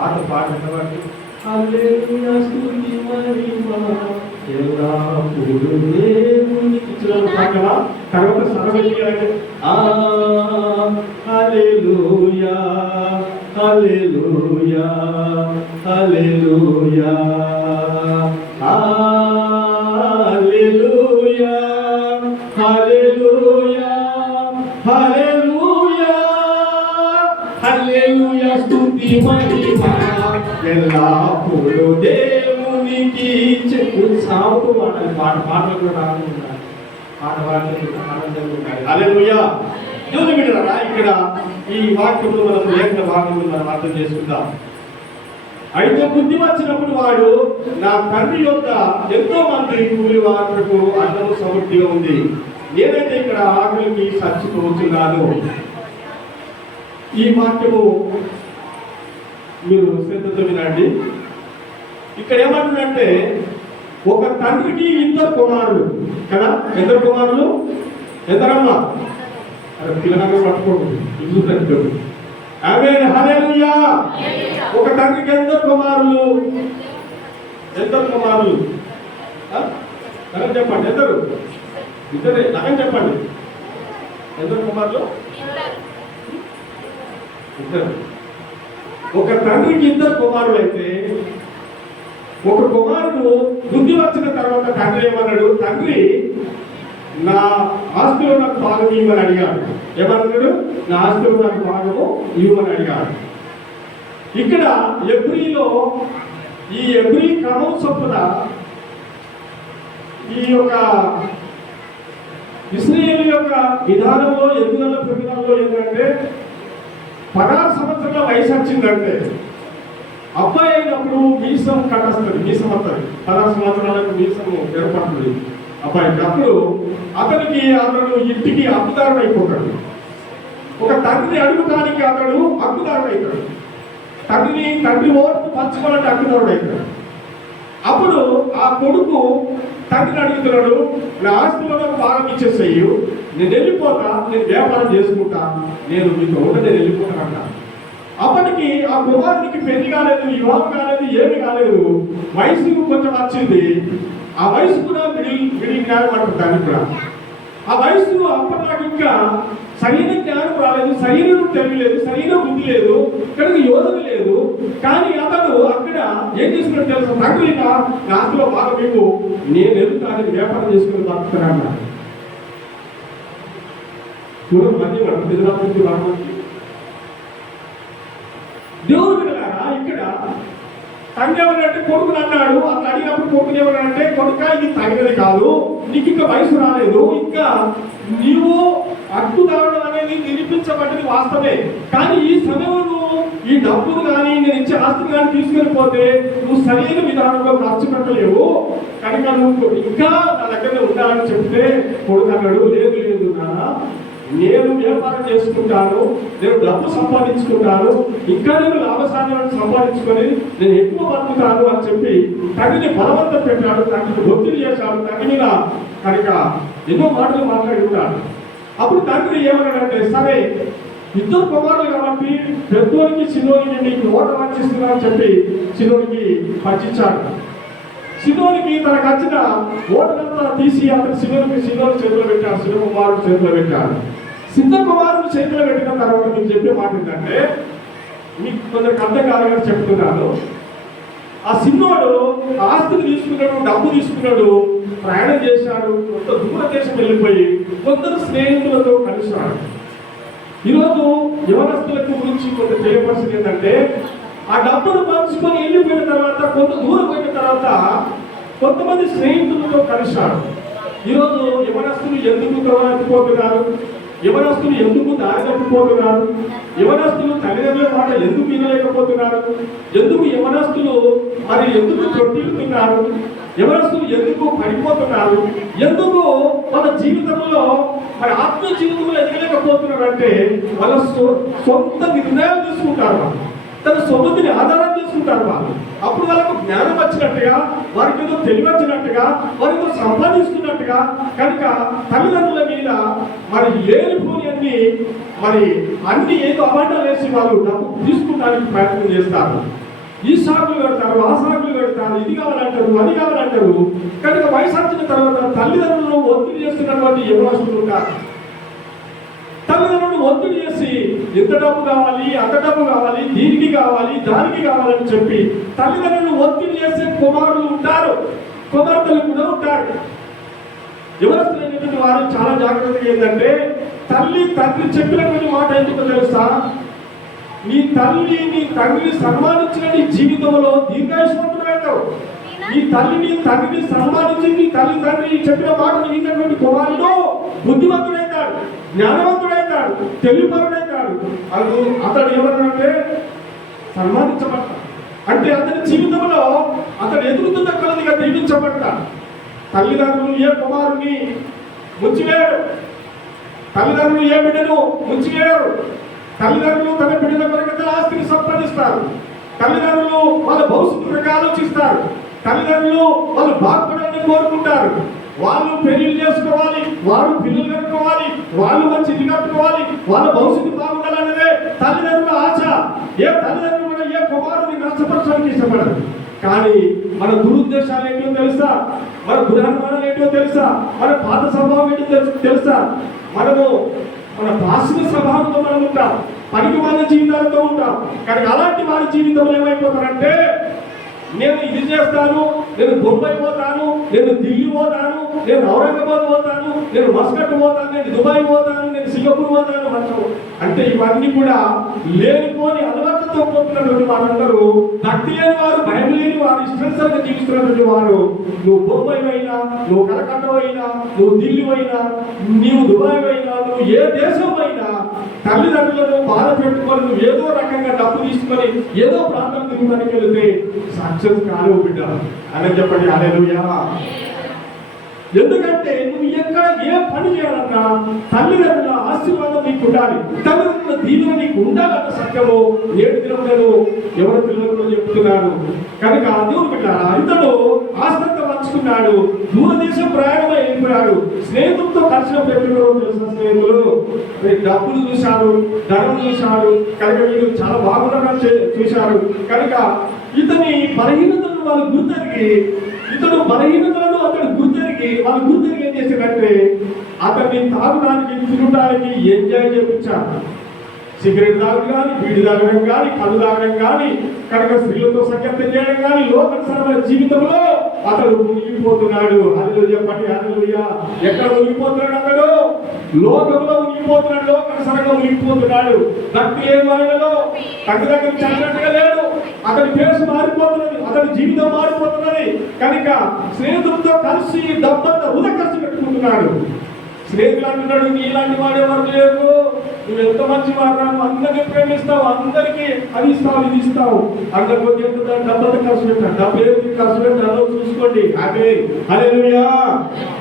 పాట పాడినవాడు హల్లెలూయా, స్తుతి మహిమ ఎల్లప్పుడూ దేవునికి చెందును. పాటలా తర్వాత సరళంగా హల్లెలూయా హల్లెలూయా హల్లెలూయా హల్లెలూయా హల్లెలూయా హల్లెలూయా హల్లెలూయా, స్తుతి మహిమ ఎల్లప్పుడూ దేవునికి చెందును. సావుకు పాడాలి, పాటలు కూడా రాకుండా పాట పాడాలి. హల్లెలూయా. దేవుని బిడ్డలారా, ఇక్కడ ఈ వాక్యంలో మనం లేఖన భాగంలో మనం అర్థం చేసుకుందాం. అయితే బుద్ధి వచ్చినప్పుడు వాడు నా తండ్రి యొక్క ఎంతో మంది కూలి వాళ్లకు అన్నము సమృద్ధిగా ఉంది, నేనైతే ఇక్కడ ఆకలికి చచ్చిపోతున్నాను. ఈ వాక్యము మీరు శ్రద్ధతో వినండి. ఇక్కడ ఏమంటుందంటే ఒక తండ్రికి ఇద్దరు కుమారులు కదా. ఇద్దరు కుమారులు ఎందరమ్మా? పిల్లగా పట్టుకోండి. ఆమేన్, హల్లెలూయా. ఒక తండ్రికి ఎందరు కుమారులు? ఎందరు కుమారులు? చెప్పండి, ఎందరు? ఇద్దరే. చెప్పండి, ఎందరు కుమారులు? ఇద్దరు. ఒక తండ్రికి ఇద్దరు కుమారులు అయితే, ఒక కుమారుడు బుద్ధి వచ్చిన తర్వాత తండ్రి ఏమన్నాడు? తండ్రి, నా ఆస్తిలో నాకు భాగం ఇవ్వమని అడిగాడు. ఏమన్నాడు? నా ఆస్తిలో నాకు భాగము ఇవ్వమని అడిగాడు. ఇక్కడ ఎబ్రీలో ఈ ఎబ్రీ క్రమం చొప్పున ఈ యొక్క ఇశ్రాయేలు యొక్క విధానంలో ఎదుగుదల పెరుగుదలలో ఏంటంటే 16 సంవత్సరాల వయసు వచ్చిందంటే అబ్బాయి అయినప్పుడు మీసం కట్టేస్తుంది, మీసం వస్తుంది. 16 సంవత్సరాలకు మీసం ఏర్పడుతుంది అబ్బాయికి. అప్పుడు అతను ఇంటికి హక్కుదారుడు అయిపోతాడు. ఒక తండ్రిని అడుగుతానికి అతడు హక్కుదారుడు అవుతాడు. తండ్రి ఓటును పంచుకోవాలంటే హక్కుదారుడు అవుతాడు. అప్పుడు ఆ కొడుకు తండ్రిని అడుగుతున్నాడు, నా ఆస్తిలో నాకు భాగం ఇచ్చేసేయి, నేను వెళ్ళిపోతా, నేను వ్యాపారం చేసుకుంటా, నేను మీతో ఉంటే నేను వెళ్ళిపోతానంట. అప్పటికి ఆ కుమారునికి పెళ్లి కాలేదు, వివాహం కాలేదు, ఏమి కాలేదు. వయసు కొంచెం వచ్చింది. ఆ వయసు కూడా మిడిల్ జ్ఞానం అంటారు దాన్ని కూడా. ఆ వయసు అప్పటిదాకా ఇంకా సరైన జ్ఞానం రాలేదు, సరైన తెలియలేదు, సరైన బుద్ధి లేదు, కనుక యోధన లేదు. కానీ అతడు అక్కడ ఏం చేసినట్టు తెలుసు? తండ్రి, నా ఆస్తిలో బాగా మీకు నేను ఎదుగుతాను, వ్యాపారం చేసుకుని బతుకుతాను. చూడండి, మధ్య దేవుడు బిడ్డలారా, ఇక్కడ తండ్రి ఏమన్నాడంటే కొడుకుని అన్నాడు. అతను అడిగినప్పుడు కొడుకుని ఏమన్నాడంటే, కొడుక, ఇది తగినది కాదు, నీకు ఇంకా వయసు రాలేదు, ఇంకా నీవు హక్కుదారుడు అనేది నిరూపించబడ్డది వాస్తవే. కానీ ఈ సమయంలో ఈ డబ్బును కానీ నేను ఇచ్చే ఆస్తిని కానీ తీసుకొని పోతే నువ్వు సరైన విధానంలో ఖర్చు పెట్టలేవు, కనుక నువ్వు ఇంకా నా దగ్గర ఉండాలని చెప్తే కొడుకు అన్నాడు, లేదు లేదు నాన్న, నేను వ్యాపారం చేసుకుంటాను, నేను డబ్బు సంపాదించుకుంటాను, ఇంకా నేను లాభసాధ్యాలను సంపాదించుకొని నేను ఎక్కువ బతుకుతాను అని చెప్పి తండ్రిని బలవంతం పెట్టాడు, తండ్రిని ఒత్తిడి చేశాడు, తండ్రి మీద కనుక ఎన్నో మాటలు మాట్లాడి ఉంటాడు. అప్పుడు తండ్రి ఏమన్నాడంటే, సరే ఇద్దరు కుమారులు కాబట్టి పెద్దోనికి చిన్నోనికి నీకు ఓట వంచిస్తున్నా అని చెప్పి చిన్నోనికి పంచాడు. చిన్నోనికి తనకు వచ్చిన ఓటనంతా తీసి అతను చిన్నోని చేతిలో పెట్టాడు, చిన్న కుమారుడు చేతిలో పెట్టాడు. సిద్ధ కుమారుడు చేతిలో పెట్టిన తర్వాత మీకు చెప్పే మాట ఏంటంటే, మీకు కొందరికి అర్థం కాదని చెప్తున్నాను. ఆ సిన్నోడు ఆస్తిని తీసుకున్నాడు, డబ్బు తీసుకున్నాడు, ప్రయాణం చేశాడు, కొంత దూర దేశం వెళ్ళిపోయి కొందరు స్నేహితులతో కలిశాడు. ఈరోజు యవనస్తులకు గురించి కొంత తెలియపరిచింది ఏంటంటే, ఆ డబ్బును పంచుకొని వెళ్ళిపోయిన తర్వాత కొంత దూరం పోయిన తర్వాత కొంతమంది స్నేహితులతో కలిశాడు. ఈరోజు యవనస్తులు ఎందుకు తోడకపోతున్నారు? యవనస్తులు ఎందుకు దారి తప్పిపోతున్నారు? యవనస్తులు తల్లిదండ్రుల మాట ఎందుకు వినలేకపోతున్నారు? ఎందుకు యవనస్తులు ఎందుకు చొట్టిల్లుతున్నారు? యవనస్తులు ఎందుకు పడిపోతున్నారు? ఎందుకు వాళ్ళ జీవితంలో ఆత్మ జీవితంలో ఎదగలేకపోతున్నారు అంటే వాళ్ళ సొంత నిర్ణయాలు తీసుకుంటారు. వాళ్ళు తన సొంతని ఆధారం చేసుకుంటారు. వాళ్ళు అప్పుడు వాళ్ళకు జ్ఞానం వచ్చినట్టుగా, వారికి ఏదో తెలివి వచ్చినట్టుగా, వారితో సంపాదిస్తున్నట్టుగా, కనుక తల్లిదండ్రుల మీద లేనిపోని అన్ని ఏదో అబద్ధాలు వేసి వాళ్ళు డబ్బు తీసుకోవడానికి ప్రయత్నం చేస్తారు. ఈ సాగులు పెడతారు, ఆ సాగులు పెడతారు, ఇది కావాలంటారు, అది కావాలంటారు. కనుక వయసు వచ్చిన తర్వాత తల్లిదండ్రులను ఒత్తిడి చేస్తున్నటువంటి యవనస్తులు ఉంటారు. తల్లిదండ్రులను ఒత్తిడి చేసి ఎంత డబ్బు కావాలి, అంత డబ్బు కావాలి, దీనికి కావాలి, దానికి కావాలని చెప్పి తల్లిదండ్రులను ఒత్తిడి చేసే కుమారులు ఉంటారు, కుమార్తెలు కూడా ఉంటారు. యవనస్తులైనటువంటి వారు చాలా జాగ్రత్తగా ఏంటంటే, తండ్రి చెప్పినటువంటి మాట ఎందుకు తెలుసా? నీ తల్లి నీ తండ్రిని సన్మానించిన నీ జీవితంలో దీర్ఘాయుష్మంతుడవుతావు. నీ తల్లిని తండ్రిని సన్మానించి నీ తండ్రి చెప్పిన మాటలు విన్నటువంటి కుమారుడు బుద్ధిమంతుడైతాడు, జ్ఞానవంతుడైతాడు, తెలివిపరుడైతాడు. అతడు ఏమన్నాడంటే సన్మానించబడతాడు. అంటే అతని జీవితంలో అతడు ఎదుగుతున్న కొలదిగా దీవించబడతాడు. తల్లిదండ్రులు ఏ కుమారుని ముంచివేయరు, తల్లిదండ్రులు ఏ బిడ్డను ముంచివేయరు. తల్లిదండ్రులు తన బిడ్డల కొరకు ఆస్తిని సంపాదిస్తారు. తల్లిదండ్రులు వాళ్ళ భవిష్యత్తు ఆలోచిస్తారు. తల్లిదండ్రులు వాళ్ళు బాగుపడాలని కోరుకుంటారు. వాళ్ళు పెళ్లి చేసుకోవాలి, వాళ్ళు పిల్లలు కట్టుకోవాలి, వాళ్ళు మంచి ఇల్లు కట్టుకోవాలి, వాళ్ళ భవిష్యత్తు బాగుండాలనేదే తల్లిదండ్రుల ఆశ. ఏ తల్లిదండ్రులు కూడా ఏ కుమారుని నష్టపరచడానికి ఇష్టపడరు. కానీ మన దురుద్దేశాలు ఏంటో తెలుసా? మన దురనుమానాలు ఏంటో తెలుసా? మన పాత స్వభావం ఏంటో తెలుసా? మన పాశ్చిమ స్వభావంతో మనం ఉంటాం, పనికి వాళ్ళ జీవితాలతో ఉంటాం. కానీ అలాంటి వారి జీవితంలో ఏమైపోతారంటే, నేను ఇది చేస్తాను, నేను బొంబాయి పోతాను, నేను ఢిల్లీ పోతాను, నేను ఔరంగాబాద్ పోతాను, నేను మస్కట్ పోతాను, నేను దుబాయ్ పోతాను, నేను సింగపూర్ పోతాను అంటారు. అంటే ఇవన్నీ కూడా లేనిపోని అలవాట్లతో పోతున్నటువంటి వారందరూ భక్తి లేని వారు, భయం లేని వారు, ఇష్టానుసారంగా జీవిస్తున్నటువంటి వారు. నువ్వు బొంబాయి అయినా, నువ్వు కలకట్ట అయినా, నువ్వు ఢిల్లీ అయినా, నీవు దుబాయ్ అయినా, నువ్వు ఏ దేశం అయినా తల్లిదండ్రులను బాధ పెట్టుకొని నువ్వు ఏదో రకంగా డబ్బు తీసుకొని ఏదో ప్రాంతం తిరుగుతానికి వెళితే సక్సెస్ కాలేవు బిడ్డ అని చెప్పండి. హల్లెలూయా. ఎందుకంటే నువ్వు ఎక్కడ ఏ పని చేయాలన్నా తల్లిదండ్రుల ఆశీర్వాదం నీకు ఉండాలి, తల్లిదండ్రుల దీవెన నీకు ఉండాలన్న సత్యము నేటి దినములను ఎవరి పిల్లలు చెప్తున్నారు. కనుక దేవుడు పెట్టారా, ఇతడు ఆస్తంతా పంచుకున్నాడు, దూరదేశం ప్రయాణం వెళ్ళిపోయాడు. స్నేహితులతో కలిసిన వ్యక్తులు తెలిసిన స్నేహితులు డబ్బులు చూశారు, ధనం చూశారు, కనుక వీళ్ళు చాలా బాగున్నా చూశారు. కనుక ఇతని బలహీనతలను వాళ్ళు గుర్తెరిగి, ఇతడు బలహీనతలను అతడు గుర్తెరిగి వాళ్ళు గుర్తెరిగి ఏం చేశారంటే అతన్ని తాగడానికి, తినడానికి ఎంజాయ్ చేయించారు. సిగరెట్ తాగడం కానీ, బీడి తాగడం కానీ, కళ్ళు తాగడం కానీ, కనుక స్త్రీలతో సఖ్యత్వం చేయడం కానీ, లోకసరమైన జీవితంలో అతడు మునిగిపోతున్నాడు. హల్లెలూయా చెప్పండి. హల్లెలూయా. ఎక్కడ మునిగిపోతున్నాడు? అతడు లోకంలో మునిగిపోతున్నాడు, లోకసరంగా మునిగిపోతున్నాడు. భక్తి ఏమైనాలో దగ్గర చదివినట్టుగా లేడు. అతని ఫేస్ మారిపోతున్నది, అతని జీవితం మారిపోతున్నది. కనుక స్నేహితులతో కలిసి డబ్బంతా వృధా ఖర్చు పెట్టుకుంటున్నాడు. స్నేహితులు అంటున్నాడు, నీలాంటి వాడేవారు లేరు, నువ్వు ఎంత మంచి వాడు, అందరినీ ప్రేమిస్తావు, అందరికీ అది ఇస్తావు, ఇది ఇస్తావు, అందరికీ ఎంత డబ్బంతా ఖర్చు పెట్టాడు. డబ్బు ఏది ఖర్చు పెట్టాలో చూసుకోండి. అదే హల్లెలూయా.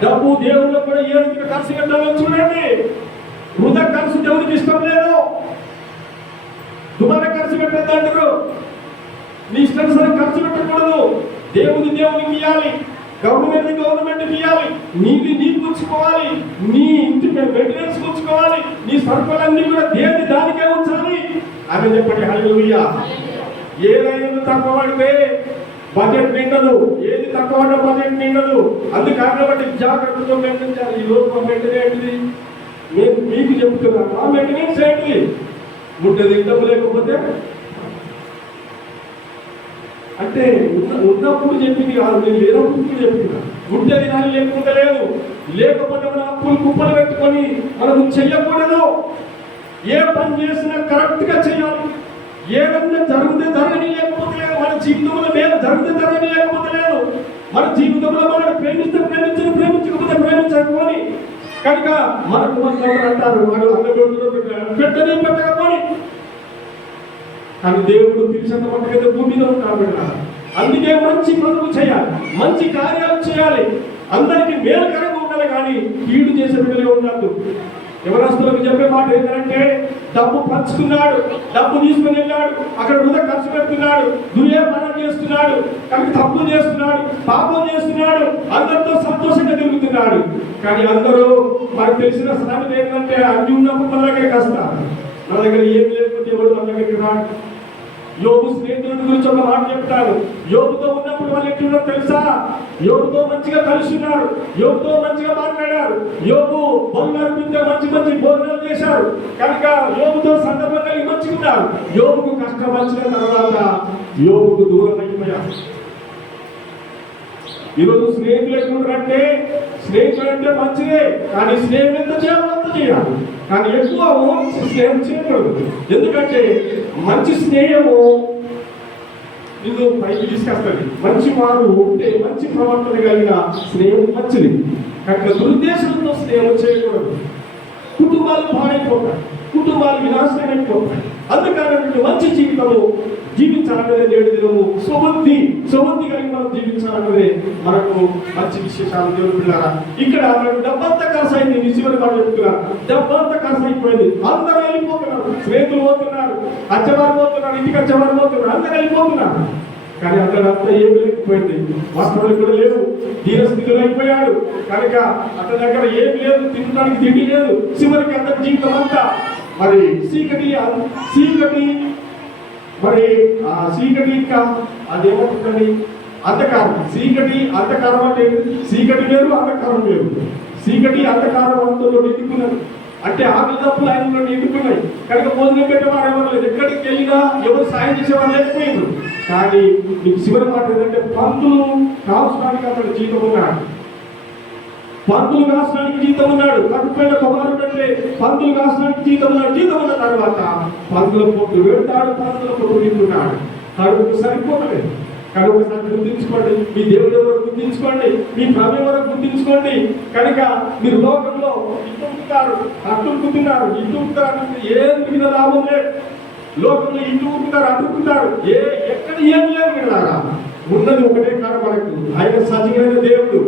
డబ్బు దేవుళ్ళు కూడా ఏ రీతిగా ఖర్చు పెట్టాలో చూడండి. వృధా ఖర్చు దేవుడికి ఇష్టం లేదు. దుబారా ఖర్చు పెట్టద్దంటారు. నీ ఇష్టానుసారం ఖర్చు పెట్టకూడదు. దేవునికి ఇవ్వాలి, గవర్నమెంట్ ఇవ్వాలి, నీది నీకు ఉంచుకోవాలి, నీ ఇంటి మెయింటెనెన్స్ ఉంచుకోవాలి, నీ సరుకులన్నీ కూడా దేని దానికే ఉంచాలి అని చెప్పండి. హల్లెలూయా. ఏదైనా తక్కువ పడితే బడ్జెట్ నిండదు, ఏది తక్కువ పడ్డ బడ్జెట్ నిండదు. అందుకని జాగ్రత్తతో మెయింటైన్ చేయాలి. ఈ రోజు మెయింటైన్ ఏంటిది? నేను మీకు చెప్తున్నాను, ఆ మెయింటెనెన్స్ ఏంటిది? ముట్ట తింటం లేకపోతే అంటే ఉన్నప్పుడు చెప్పింది కాదు, నేను లేనప్పుడు చెప్తున్నా. గుడ్డ దినాలు లేకుండా లేదు, లేకపోతే మన అప్పులు కుప్పలు పెట్టుకొని మనం చెయ్యకూడదు. ఏ పని చేసినా కరెక్ట్ గా చేయాలి. ఏదన్నా జరిగితే జరగని లేకపోతే లేదు, మన జీవితంలో మేలు జరిగితే జరగని లేకపోతే లేదు, మన జీవితంలో మనం ప్రేమిస్తే ప్రేమించని, ప్రేమించకపోతే ప్రేమించకపోని. కనుక మనకు అంటారు వాళ్ళు అందరూ పెట్టకపోని. కానీ దేవుడు పిలిచినంత మట్టుకైతే భూమి మీద ఉంటాడు. అందుకే మంచి పనులు చేయాలి, మంచి కార్యాలు చేయాలి, అందరికీ మేలుకరంగా ఉండాలి. కానీ కీడు చేసే బిడ్డలే ఉండద్దు. యవనస్తులకు చెప్పే మాట ఏంటంటే, డబ్బు పంచుకున్నాడు, డబ్బు తీసుకుని వెళ్ళాడు, అక్కడ వృధా ఖర్చు పెడుతున్నాడు, దుర్వ్యాపారం చేస్తున్నాడు, కనుక తప్పు చేస్తున్నాడు, పాపం చేస్తున్నాడు, అందరితో సంతోషంగా తిరుగుతున్నాడు. కానీ అందరూ మనకు తెలిసిన సామెత ఏంటంటే, అన్ని ఉన్నప్పుడు మన దగ్గరికి వస్తారు, మన దగ్గర ఏం లేకపోతే ఎవరు మన దగ్గరికి రాడు. యోబు స్నేహితుల గురించి ఒక మాట చెప్తాను. యోబుతో ఉన్నప్పుడు వాళ్ళు ఎట్లున్నారో తెలుసా? యోబుతో మంచిగా కలిసి ఉన్నారు, యోబుతో మంచిగా మాట్లాడారు, యోబు బొమ్మలు మంచి మంచి భోజనాలు చేశారు. కనుక యోబుతో సందర్భం కలిగి మంచిగా ఉన్నారు. యోబుకు కష్టం వచ్చిన తర్వాత యోబుకు దూరం అయిపోయారు. ఈరోజు స్నేహితులు ఎట్లుంటారంటే, స్నేహితులు అంటే మంచిదే, కానీ స్నేహం ఎంత చేయాలో అంత చేయాలి, కానీ ఎక్కువ స్నేహం చేయకూడదు. ఎందుకంటే మంచి స్నేహము ఇది పైకి తీసుకొస్తుంది. మంచి వారు ఉంటే, మంచి ప్రవర్తన కలిగిన స్నేహం మంచిది. కనుక దురుద్దేశంతో స్నేహం చేయకూడదు. కుటుంబాలు పాడైపోతాయి, కుటుంబాలు వినాశనమైపోతాయి. అందుకని మంచి జీవితము జీవించాలన్నదే నేడు దినము సుబుద్ధి కలిగి మనం జీవించాలన్నదే మనకు మంచి విశేషాలు. దేవుడు పిల్లారా, ఇక్కడ మనకు డబ్బంతా ఖర్చు అయింది. నిజమని మనం చెప్తున్నారు, డబ్బంతా ఖర్చు అయిపోయింది. అందరూ వెళ్ళిపోతున్నారు, స్నేహితులు పోతున్నారు, అచ్చవారు పోతున్నారు, ఇంటికి అచ్చవారు పోతున్నారు, అందరూ వెళ్ళిపోతున్నారు. కానీ అతడంతా ఏమి లేకపోయింది, వస్త్రాలు కూడా లేవు, దీనస్థితులు అయిపోయాడు. కనుక అతని దగ్గర ఏమి లేదు, తినడానికి తిండి లేదు. చివరికి అతని జీవితం అంతా మరి చీకటి మరి ఆ చీకటి ఇంకా అదేమంటుంది అంధకారం. చీకటి అంధకారం అంటే చీకటి వేరు, అంధకారం వేరు. చీకటి అంధకారం అంతలో నిండుకున్నది అంటే ఆకలి తప్పులు ఆయనలో నిండుకున్నాయి కనుక భోజనం పెట్టేవారు ఎవరు లేదు. ఎక్కడికి వెళ్ళినా ఎవరు సాయం చేసేవారు లేకపోయింది. కానీ మీకు చివరి మాట ఏంటంటే పందులు కాల్చడానికి అతడు జీతం ఉన్నాడు. పందులు కాసడానికి జీతం ఉన్నాడు. కట్టుపైన కుమారుడు అంటే పందులు కాసడానికి జీతం ఉన్నాడు. జీతం ఉన్న తర్వాత పందుల పొట్టు వెళ్తాడు, పందుల పొట్టు నిండున్నాడు. కడుపుకు సరిపోతలేదు. కానీ ఒకసారి గుర్తించుకోండి, మీ దేవుడు ఎవరో గుర్తించుకోండి, మీ ప్రభు ఎవరో గుర్తించుకోండి. కనుక మీరు లోకంలో ఇట్టుకుంటారు, అట్టుకుంటున్నారు, ఇట్టుకుంటారు, ఏం మిగిలిన లాభం లేదు. లోకంలో ఇట్టుకుంటారు, అట్టుకుంటారు, ఎక్కడ ఏం లేదు. విన్నారా? ఉన్నది ఒకటే కారణం మనకు. ఆయన సజీవమైన దేవుడు,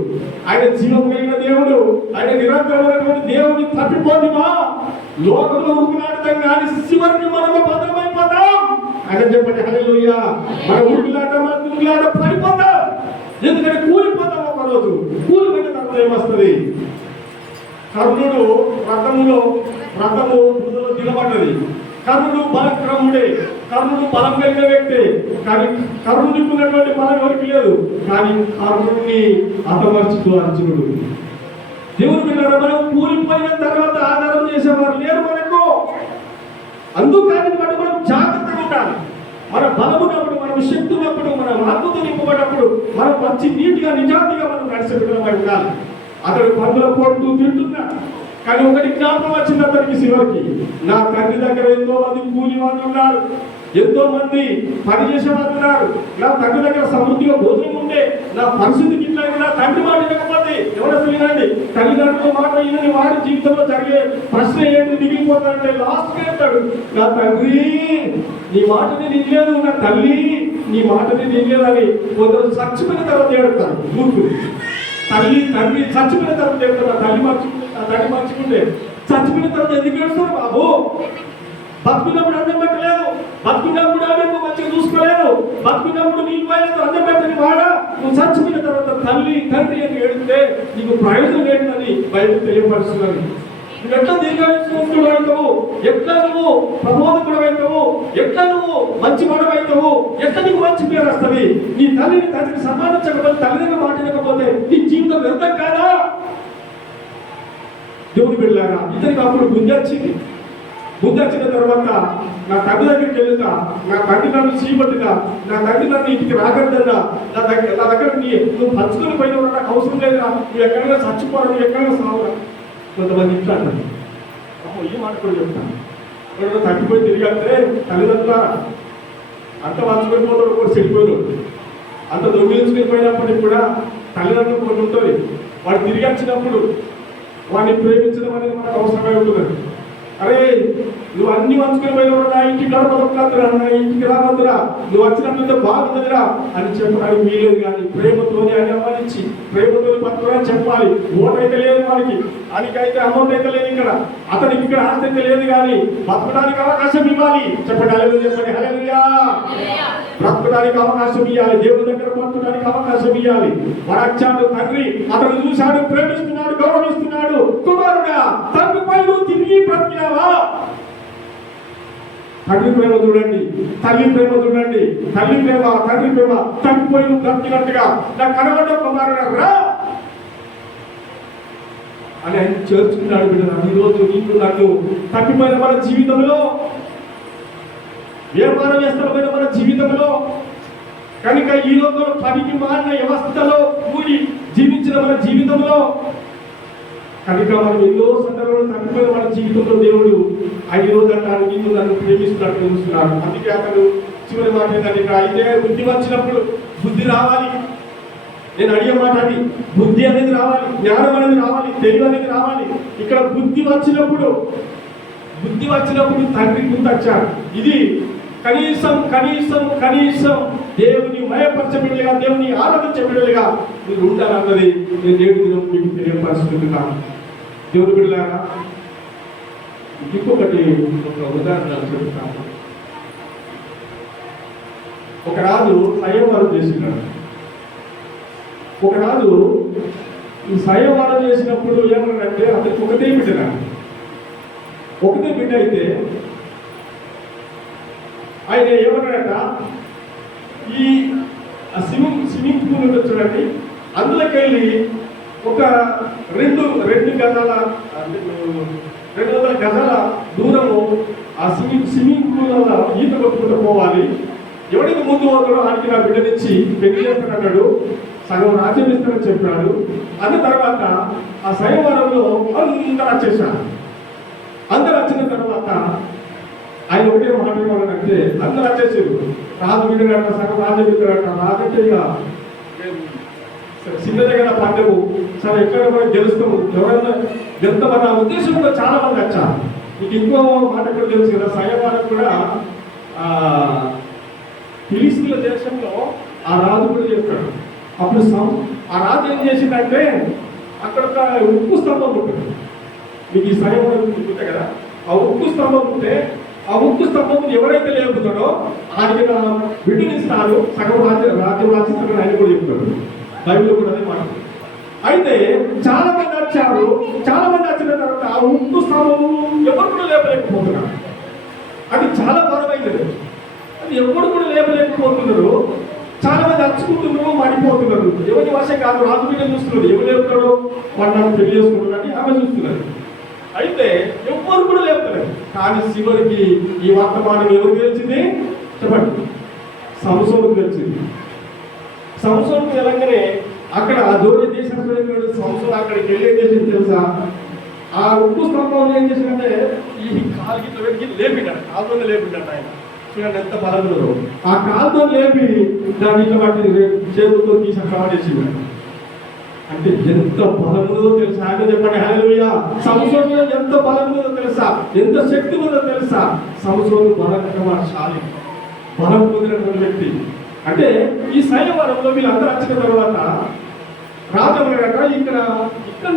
ఆయన జీవం కలిగిన దేవుడు, ఆయన నిరంతరమైనటువంటి దేవుని తప్పిపోదిమా లోకంలో ఉరుకులాడతాం కానీ చివరికి మనము భద్రమైపోతాం. ఆయన చెప్పండి హల్లెలూయా. మన ఉరుకులాట మన తిరుగులాట పడిపోతాం. ఎందుకంటే కూలిపోతాం. ఒకరోజు కూలిపోయిన తర్వాత ఏమొస్తుంది? కర్ణుడు రథము బుధలో దిగబడ్డది. కర్ణుడు బలక్రముడే, కర్ణుడు బలం కలిగిన వ్యక్తి. కానీ కర్ణుడికి ఉన్నటువంటి బలం ఎవరికి లేదు. కానీ కర్ణుడిని హతమర్చుతూ అర్జునుడు. దేవుడు పిల్లలు మనం కూలిపోయిన తర్వాత ఆధారం చేసేవారు లేరు మనకు. అందుకని మనం జాగ్రత్తగా ఉండాలి. మన బలమున్నప్పుడు, మన శక్తి ఉన్నప్పుడు, మన ఆత్మతో నింపబడినప్పుడు మనం మంచి నీటిగా నిజాతిగా మనం నడిచే విధంగా ఉండాలి. అతడు పందుల పోటు తింటున్నాడు. కానీ ఒకటి జ్ఞాపకం వచ్చింది అతనికి చివరికి, నా తండ్రి దగ్గర ఎంతో మంది కూలి వాళ్ళు ఉన్నారు, ఎంతో మంది పని చేసేవారు ఉన్నారు. నా తండ్రి దగ్గర సమృద్ధిగా భోజనం ఉండే, నా పరిస్థితికి ఇట్లా నా తండ్రి మాట వినకపోతే ఎవరు వినండి. తల్లిదండ్రుల మాట వినని వారి జీవితంలో జరిగే ప్రశ్న ఏంటి మిగిలిపోతాడంటే లాస్ట్ వెళ్తాడు, నా తండ్రి నీ మాటని నిండలేదు, నా తల్లి నీ మాటని నిండలేదని కొందరు చచ్చిపోయిన తర్వాత ఏడుతారు. మూర్ఖులు తండ్రి చచ్చిపోయిన తర్వాత ఏడుతారు. తల్లి మర్చుకుంటే చచ్చిపోయిన తర్వాత ఎందుకు ఏడుస్తారు బాబు? బతుకున్నప్పుడు అన్నం పెట్టలేదు, బతుకున్నప్పుడు ఆమెకు మంచిగా చూసుకోలేదు, బతుకున్నప్పుడు నీకు పోయలేదు, అన్నం పెట్టని వాడా. నువ్వు చచ్చిపోయిన తర్వాత తండ్రి అని ఏడితే నీకు ప్రయోజనం ఏంటని బయటకు తెలియపరుస్తున్నది. నువ్వు ఎట్లా దీర్ఘాయుష్మంతుడు అవుతావు, ఎట్లా నువ్వు ప్రబోధకుడు అవుతావు, ఎట్లా నువ్వు మంచి మనవు అవుతావు, ఎట్లా నీకు మంచి పేరు వస్తుంది. నీ తండ్రికి సమానించకపోతే, తల్లిదండ్రులు మాట్లాడకపోతే నీ జీవితం వ్యర్థం కాదా? దేవుని బిడ్డలారా, ఇతనికి అప్పుడు బుద్ధి వచ్చిన తర్వాత నా తండ్రి దగ్గరికి వెళ్తా, నా తండ్రి నన్ను చీపట్టుగా, నా తండ్రి నన్ను ఇంటికి రాగద్దన్నా, నా దగ్గర నువ్వు పంచుకొని పోయిన నాకు అవసరం లేదురా, నువ్వు ఎక్కడైనా చచ్చిపోరా, నువ్వు ఎక్కడైనా సావురా. కొంతమంది ఇంట్లో అంటారు. అమ్మో ఈ మాట కూడా చెప్తాను. ఎవరైనా తగ్గిపోయి తిరిగి వస్తే తల్లిదండ్రుల అంత పంచుకొని పోతాడు, కూడా చెడిపోయినాడు. అంత దొంగిలించుకుని పోయినప్పటికి కూడా తల్లిదండ్రులు కొన్ని ఉంటుంది. వాడు తిరిగి వచ్చినప్పుడు వాడిని ప్రేమించడం అనేది మనకు అవసరమై ఉంటుంది. అరే నువ్వు అన్ని వంచుకొని పోయినప్పుడు నా ఇంటికి గడపదురా, నా ఇంటికి రావద్దురా, నువ్వు వచ్చినట్లయితే బాగుంటుందిరా అని చెప్పడానికి వీలేదు. కానీ ప్రేమతోనే అని అమ్మానిచ్చి ప్రేమతో బతుకురా చెప్పాలి. ఓటైతే లేదు వానికి, అనికైతే అమౌంట్ అయితే లేదు, అతనికి ఇక్కడ ఆస్తి అయితే లేదు, కానీ బతకడానికి అవకాశం ఇవ్వాలి. చెప్పండి హల్లెలూయా, చెప్పండి హల్లెలూయా. బ్రతకడానికి అవకాశం ఇవ్వాలి, దేవుడి దగ్గర బతకడానికి అవకాశం ఇవ్వాలి. వాడు తండ్రి అతను చూశాడు, ప్రేమిస్తున్నాడు, గౌరవిస్తున్నాడు. కుమారుడా తండ్రిపై నువ్వు తిరిగి బ్రతికినావా? తండ్రి ప్రేమ చూడండి, తల్లి ప్రేమ చూడండి. తండ్రి ప్రేమ తప్పిపోయి నువ్వు బ్రతికినట్టుగా నా కనబడ్డ కుమారుడా రా అని ఆయన చేర్చుకున్నాడు. బిడ్డ ఈరోజు నీకు నన్ను తప్పిపోయిన మన జీవితంలో, వ్యాపారం చేస్తున్న మన జీవితంలో, కనుక ఈ లోకంలో పనికి మారిన వ్యవస్థలో కూడి జీవించిన మన జీవితంలో, కనుక మనం ఎన్నో సందర్భాలు తప్పిపోయిన మన జీవితంలో దేవుడు ఆయన రోజు అంటారు నీకు నన్ను ప్రేమిస్తున్నట్టు చూస్తున్నాడు. అందుకే అతను చివరి మాట ఏంటంటే, అయితే బుద్ధి వచ్చినప్పుడు బుద్ధి రావాలి. నేను అడిగే మాట అది, బుద్ధి అనేది రావాలి, జ్ఞానం అనేది రావాలి, తెలివి అనేది రావాలి. ఇక్కడ బుద్ధి వచ్చినప్పుడు తండ్రి గుర్తొచ్చాడు. ఇది కనీసం దేవుని మయపరచబిడ్డలుగా, దేవుని ఆరాధించబిడ్డలుగా మీరు ఉండాలన్నది నేను నేడు దినం మీకు తెలియపరుస్తున్నాను. దేవుని బిడ్డలారా, ఇంకొకటి ఒక ఉదాహరణ చెప్తాను. ఒక రాజు స్వయంవరం చేసినాడు. ఒక రాజు ఈ స్వయంవరం చేసినప్పుడు ఏమన్నాడంటే అతనికి ఒకటే బిడ్డ అయితే ఆయన ఏమన్నాడట, ఈ స్విమ్మింగ్ పూల్ ఉంటుంది చూడండి, అందులోకి వెళ్ళి ఒక రెండు గజాల 200 గజాల దూరము ఆ స్విమ్మింగ్ పూల్ ఈత కొట్టుకుంటూ పోవాలి. ఎవరికి ముందు పోతాడో ఆడికి నా బిడ్డనిచ్చి పెళ్లి చేస్తానన్నాడు, సగం రాజ్యం ఇస్తానని చెప్పాడు. అన్న తర్వాత ఆ స్వయంవరంలో అందరూ వచ్చేసారు. అందరూ వచ్చిన తర్వాత ఆయన ఒకటే మాట ఏమన్నాడంటే, అందరూ వచ్చేసారు, రాజు బిడ్డగట్ట సగం రాజు బిడ్డగట్ట రాజంటే ఇక చిన్నదే కదా పండుగ, సరే ఎక్కడ మనం గెలుస్తాము, ఎవరైనా గెలుస్తామన్న ఉద్దేశం కూడా చాలా మంది వచ్చారు. మీకు ఇంకో మాట కూడా తెలుసు కదా, స్వయంవరం కూడా ఫిలిస్తీన్ల దేశంలో ఆ రాజు కూడా చేస్తాడు. అప్పుడు ఆ రాజు ఏం చేసిందంటే, అక్కడ ఒక ఉక్కు స్తంభం ఉంటుంది, మీకు ఈ స్వయంవరం ఉంటుంది కదా, ఆ ఉక్కు స్తంభం ఉంటే ఆ ఉక్కు స్తంభం ఎవరైతే లేపుతాడో ఆయనకి నా బిడ్డనిస్తాడు, సగం రాజ్యం రాసిస్తాడని ఆయన కూడా చెప్తాడు. బైబిల్ కూడా అదే మాట. అయితే చాలా మంది వచ్చారు. చాలా మంది వచ్చిన తర్వాత ఆ ఉక్కు స్తంభం ఎవరు కూడా లేపలేకపోతున్నారు. అది చాలా బలమైనది, అది ఎవరు కూడా లేపలేకపోతున్నారు. చాలా మంది అచ్చుకుంటున్నారు, మడిపోతున్నారు. ఎవరి వశం కాదు, రాజు బిడ్డ చూస్తున్నారు, ఎవరు లేపుతాడో వాడు నాకు పెళ్లి చేసుకుంటున్నారని ఆమె చూస్తున్నారు. అయితే ఎవ్వరు కూడా లేపుతలేదు. కానీ చివరికి ఈ వర్తమానం ఎవరు గెలిచింది చెప్పండి, సంసోను గెలిచింది. సంసోను తెలంగానే అక్కడ జోడి దేశం సంసోను అక్కడికి వెళ్ళి ఏం చేసింది తెలుసా, ఆ ఉప్పు స్తంభంలో ఏం చేసిందంటే ఈ కాలు గిట్ల పెట్టి లేపిండాడు, కాలుతోనే లేపిండాడు ఆయన. చూడండి ఎంత బలంలో ఆ కాలుతో లేపి దాన్ని ఇట్లా పట్టి చేతులతో తీసి అక్కడ పడేసింది. అంటే ఎంత బలం ఉందో తెలుసా? ఆయన చెప్పండి హల్లెలూయా. సంసోనులో ఎంత బలం ఉందో తెలుసా? ఎంత శక్తి ఉందో తెలుసా? సంసోను బలశాలి, బలం పొందినటువంటి వ్యక్తి. అంటే ఈ స్వయంవరంలో వీళ్ళందరూ వచ్చిన తర్వాత రాజమన్నాడట, ఇక్కడ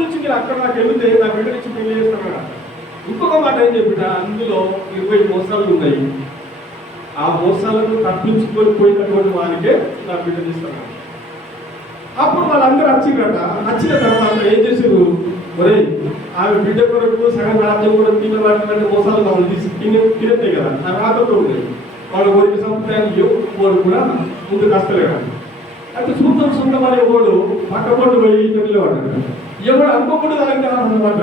నుంచి మీరు అక్కడ నాకు వెళితే నా బిడ్డ నుంచి పెళ్లి చేస్తాను. ఇంకొక మాట ఏం చెప్పిన, అందులో 20 మోసాలు ఉన్నాయి, ఆ మోసాలను తప్పించుకొని పోయినటువంటి వారికే నా బిడ్డ చేస్తాను. అప్పుడు వాళ్ళందరూ వచ్చిందట. వచ్చిన తర్వాత ఏం చేశారు, ఒరే ఆమె బిడ్డ కొరకు సగం రాజ్యం కూడా తినవాటి మోసాలు వాళ్ళు తీసి తినేస్తాయి కదా, ఆ రాతతో ఉండేది. వాళ్ళ ఊరికి సంప్రదాయాన్ని ఎవరు కూడా ముందు కష్టలేడు. అయితే సొంతం అనే వాడు పక్కపొట్టు పోయి తెలియవాడు, ఎవడు అనుకోకుండా దానికి అన్నమాట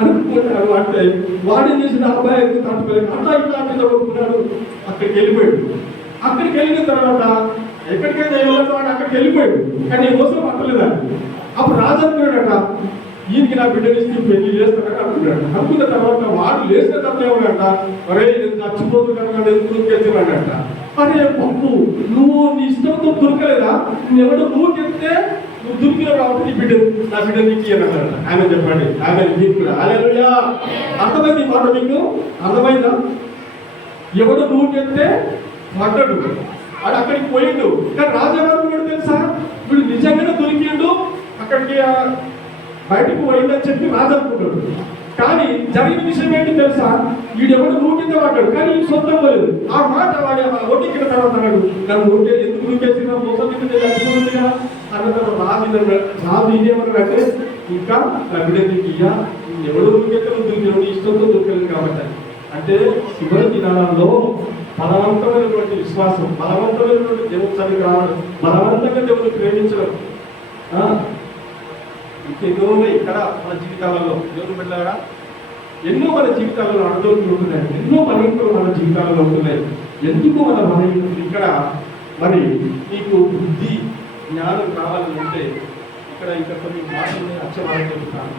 అనుకుంటారు. అంటే వాడు చేసిన అబ్బాయి తట్టుకోలేదు, అట్లా ఇట్లా కొట్టుకున్నాడు. అక్కడికి వెళ్ళిపోయాడు. అక్కడికి వెళ్ళిన తర్వాత ఎక్కడికైతే వెళ్ళాడు వాడు అక్కడికి వెళ్ళిపోయాడు. కానీ మోసం పట్టలేదండి. అప్పుడు రాజు అనుకున్నాడట, ఈయనకి నా బిడ్డనిస్తే పెళ్లి చేస్తానని అనుకున్నాడు. అనుకున్న తర్వాత వాడు లేచిన తర్వాత ఏమన్నాడ, అరే నేను చచ్చిపోతున్నాను ఎందుకు చేస్తున్నాడట. అరే పంపు, నువ్వు నీ ఇష్టంతో దొరకలేదా, నువ్వు చెప్తే నువ్వు దొరికిన కాబట్టి నా బిడ్డ నీకు ఇయ్యనన్నాడు. ఆయన చెప్పండి, ఆయన మీకు కూడా హల్లెలూయా. అర్థమైంది మాట మీకు? అర్థమైందా? ఎవడు నువ్వు చెప్తే పడ్డాడు, వాడు అక్కడికి పోయిండు. కానీ రాజావారు కూడా తెలుసా, వీడు నిజంగానే దొరికిండు, అక్కడికి బయటకు పోయిందని చెప్పి రాజు అనుకుంటాడు. కానీ జరిగిన విషయం ఏంటి తెలుసా, వీడెవడు నూటితో పడ్డాడు, కానీ సొంతం పోలేదు. ఆ మాట వాడి ఒట్టికిన తర్వాత అన్నాడు, నన్ను నూటే ఎందుకు నూకేసిన మోసం చచ్చిపోతుంది కదా అన్న తర్వాత రాజు ఇదేమన్నాడంటే, ఇంకా నా బిడ్డ నీకు ఇయ్యా, ఎవడు నూకెత్తే నువ్వు దొరికిన ఇష్టంతో దొరకలేదు కాబట్టి. అంటే చివరి దినాలలో బలవంతమైనటువంటి విశ్వాసం, బలవంతమైనటువంటి దేవుడు సరిగ్గా రావడం, బలవంతంగా దేవుడు ప్రేమించడం ఇంకెన్నో ఉన్నాయి ఇక్కడ మన జీవితాలలో. దేవుడు బిడ్డలారా, ఎన్నో మన జీవితాలలో అడగలు ఉంటున్నాయి, ఎన్నో బలహీనతలు మన జీవితాలలో ఉంటున్నాయి. ఎందుకు మన బలహీనతలు? ఇక్కడ మరి మీకు బుద్ధి జ్ఞానం కావాలని అంటే ఇక్కడ ఇంకా కొన్ని మాటలు అక్షరాలు చెప్తాను.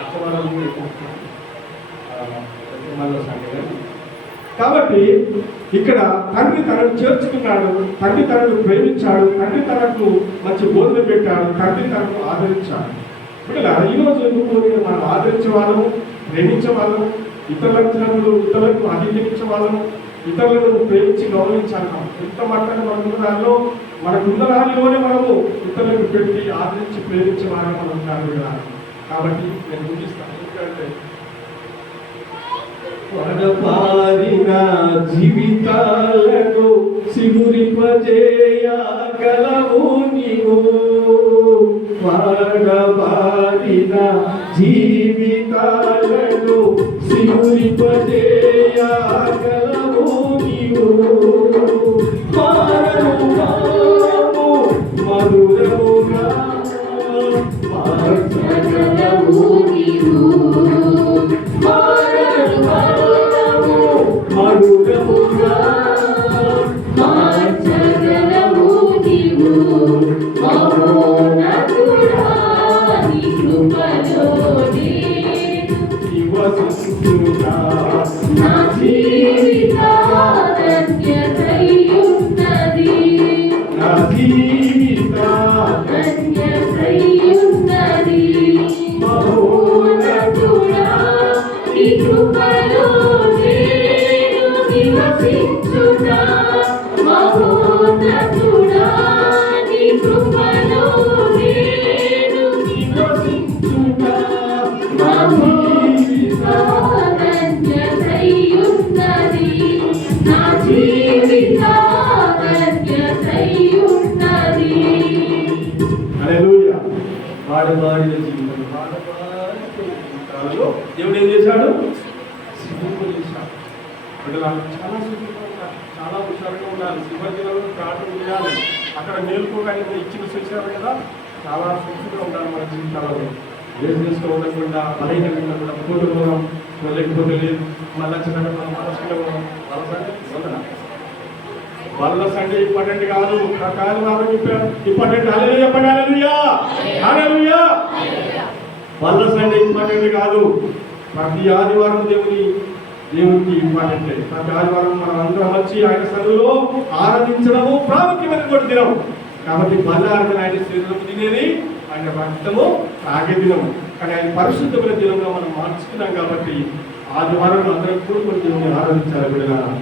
అక్షరాలు కాబట్టి ఇక్కడ తండ్రి తనను చేర్చుకున్నాడు, తండ్రి తనను ప్రేమించాడు, తండ్రి తనకు మంచి బోధన పెట్టాడు, తండ్రి తనను ఆదరించాడు. ఈరోజు మనం ఆదరించే వాళ్ళము, ప్రేమించే వాళ్ళము, ఇతరులకు అధిగమించే వాళ్ళము, ఇతరులను ప్రేమించి గౌరవించాలి. ఎంత మాట్లాడిన మనకున్న దానిలోనే మనము ఇతరులకు పెట్టి ఆదరించి ప్రేమించే వాళ్ళని మనం కాదు కదా. కాబట్టి నేను గుర్తిస్తాను, ఎందుకంటే వడపారిన జీవితాలను సిగురింపజేయగలవు నీవు, వడపారిన జీవితాలను సిగురింపజేయగలవు నీవు, మధురముగా మార్చగలవు నీవు. మధురముగా మార్చగలవు నీవు. మహోన్నతుడా, నీ కృపలో నేను నివసించుగా నా జీవితాన్యతయున్నది. నా జీవిత ధన్యతయున్నది. మహోన్నతుడా, నీ కృపలో నేను నివసించుట. మహోన్నతుడా, నీ కృపలో నేను నివసించుగా నా జీవితాన్యతయున్నది. నా జీవితాన్యతయున్నది. హల్లెలూయా. ఆడవారిన జీవితం ఆడవారి జీవితాలలో దేవుడు ఏం చేశాడు? సిద్ధంగా చేశాడు. బిడ్డలు చాలా సిద్ధంగా ఉండాలి, చాలా హుషారుగా ఉండాలి. శివజనంలో ప్రార్థన చేయాలి. అక్కడ మేలుకోగానే ఇచ్చిన చూశారు కదా, చాలా శుద్ధిగా ఉండాలి మన జీవితాలలో. వేరు చేసుకో ఉండకుండా బలహీనంగా ఉండకుండా కుటుంబం లేకపోతే లేదు మళ్ళీ చిన్న మనసులో వాళ్ళ సండే ఇంపార్టెంట్ కాదు. నా కాదు కాబట్టి ఇంపార్టెంట్. హల్లెలూయా చెప్పండి. హల్లెలూయా, హల్లెలూయా. వాళ్ళ సండే ఇంపార్టెంట్ కాదు. ప్రతి ఆదివారం దేవునికి ఇంపార్టెంట్. ప్రతి ఆదివారం మనం అందరం వచ్చి ఆయన సన్నిధిలో ఆరాధించడము ప్రాముఖ్యమైన కూడా దినం. కాబట్టి బలార్థన ఆయన శరీరం తినేది, ఆయన రక్తము తాగే దినం. కానీ ఆయన పరిశుద్ధమైన దినంలో మనం మార్చుకున్నాం కాబట్టి ఆదివారం అందరం కూడుకొని దేవుని ఆరాధించాలి. బిడ్డలారా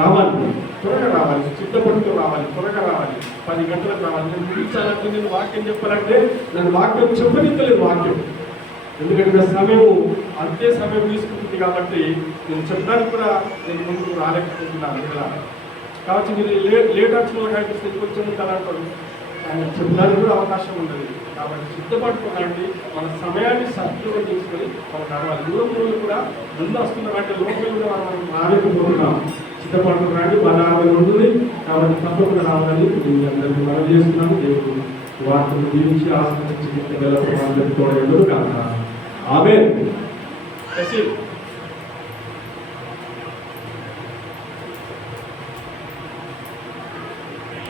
రావాలి, త్వరగా రావాలి, సిద్ధపడుతూ రావాలి, త్వరగా రావాలి. 10 గంటలకు రావాలి. నేను పిలిచానంటే నేను వాక్యం చెప్పాలంటే నన్ను వాక్యం చెప్పనిద్దలేదు వాక్యం. ఎందుకంటే నా సమయం అంతే సమయం తీసుకుంటుంది కాబట్టి నేను చెప్పడానికి కూడా నేను ముందుకు రాలేకపోతున్నాను కదా. కాబట్టి మీరు లేట్ వచ్చిన వాళ్ళకి కొంచెం ఉంటారంటారు, ఆయన చెప్పడానికి కూడా అవకాశం ఉండదు. కాబట్టి సిద్ధపడుకోనండి, మన సమయాన్ని సద్వినియోగం చేసుకొని మనం నడవాలి. దూరం కూడా ముందు వస్తున్నారంటే లోపల కూడా మనం రాలేకపోతున్నాం. సిద్ధపడుతున్నారండి, బలార్థన ఉంటుంది. కాబట్టి తప్పకుండా రావాలని నేను అందరికీ మనం చేస్తున్నాము. దేవుడు వాటిని దీవించి ఆశ్రయించి అందరికీ తోడేళ్ళు కాదు. ఆమేన్.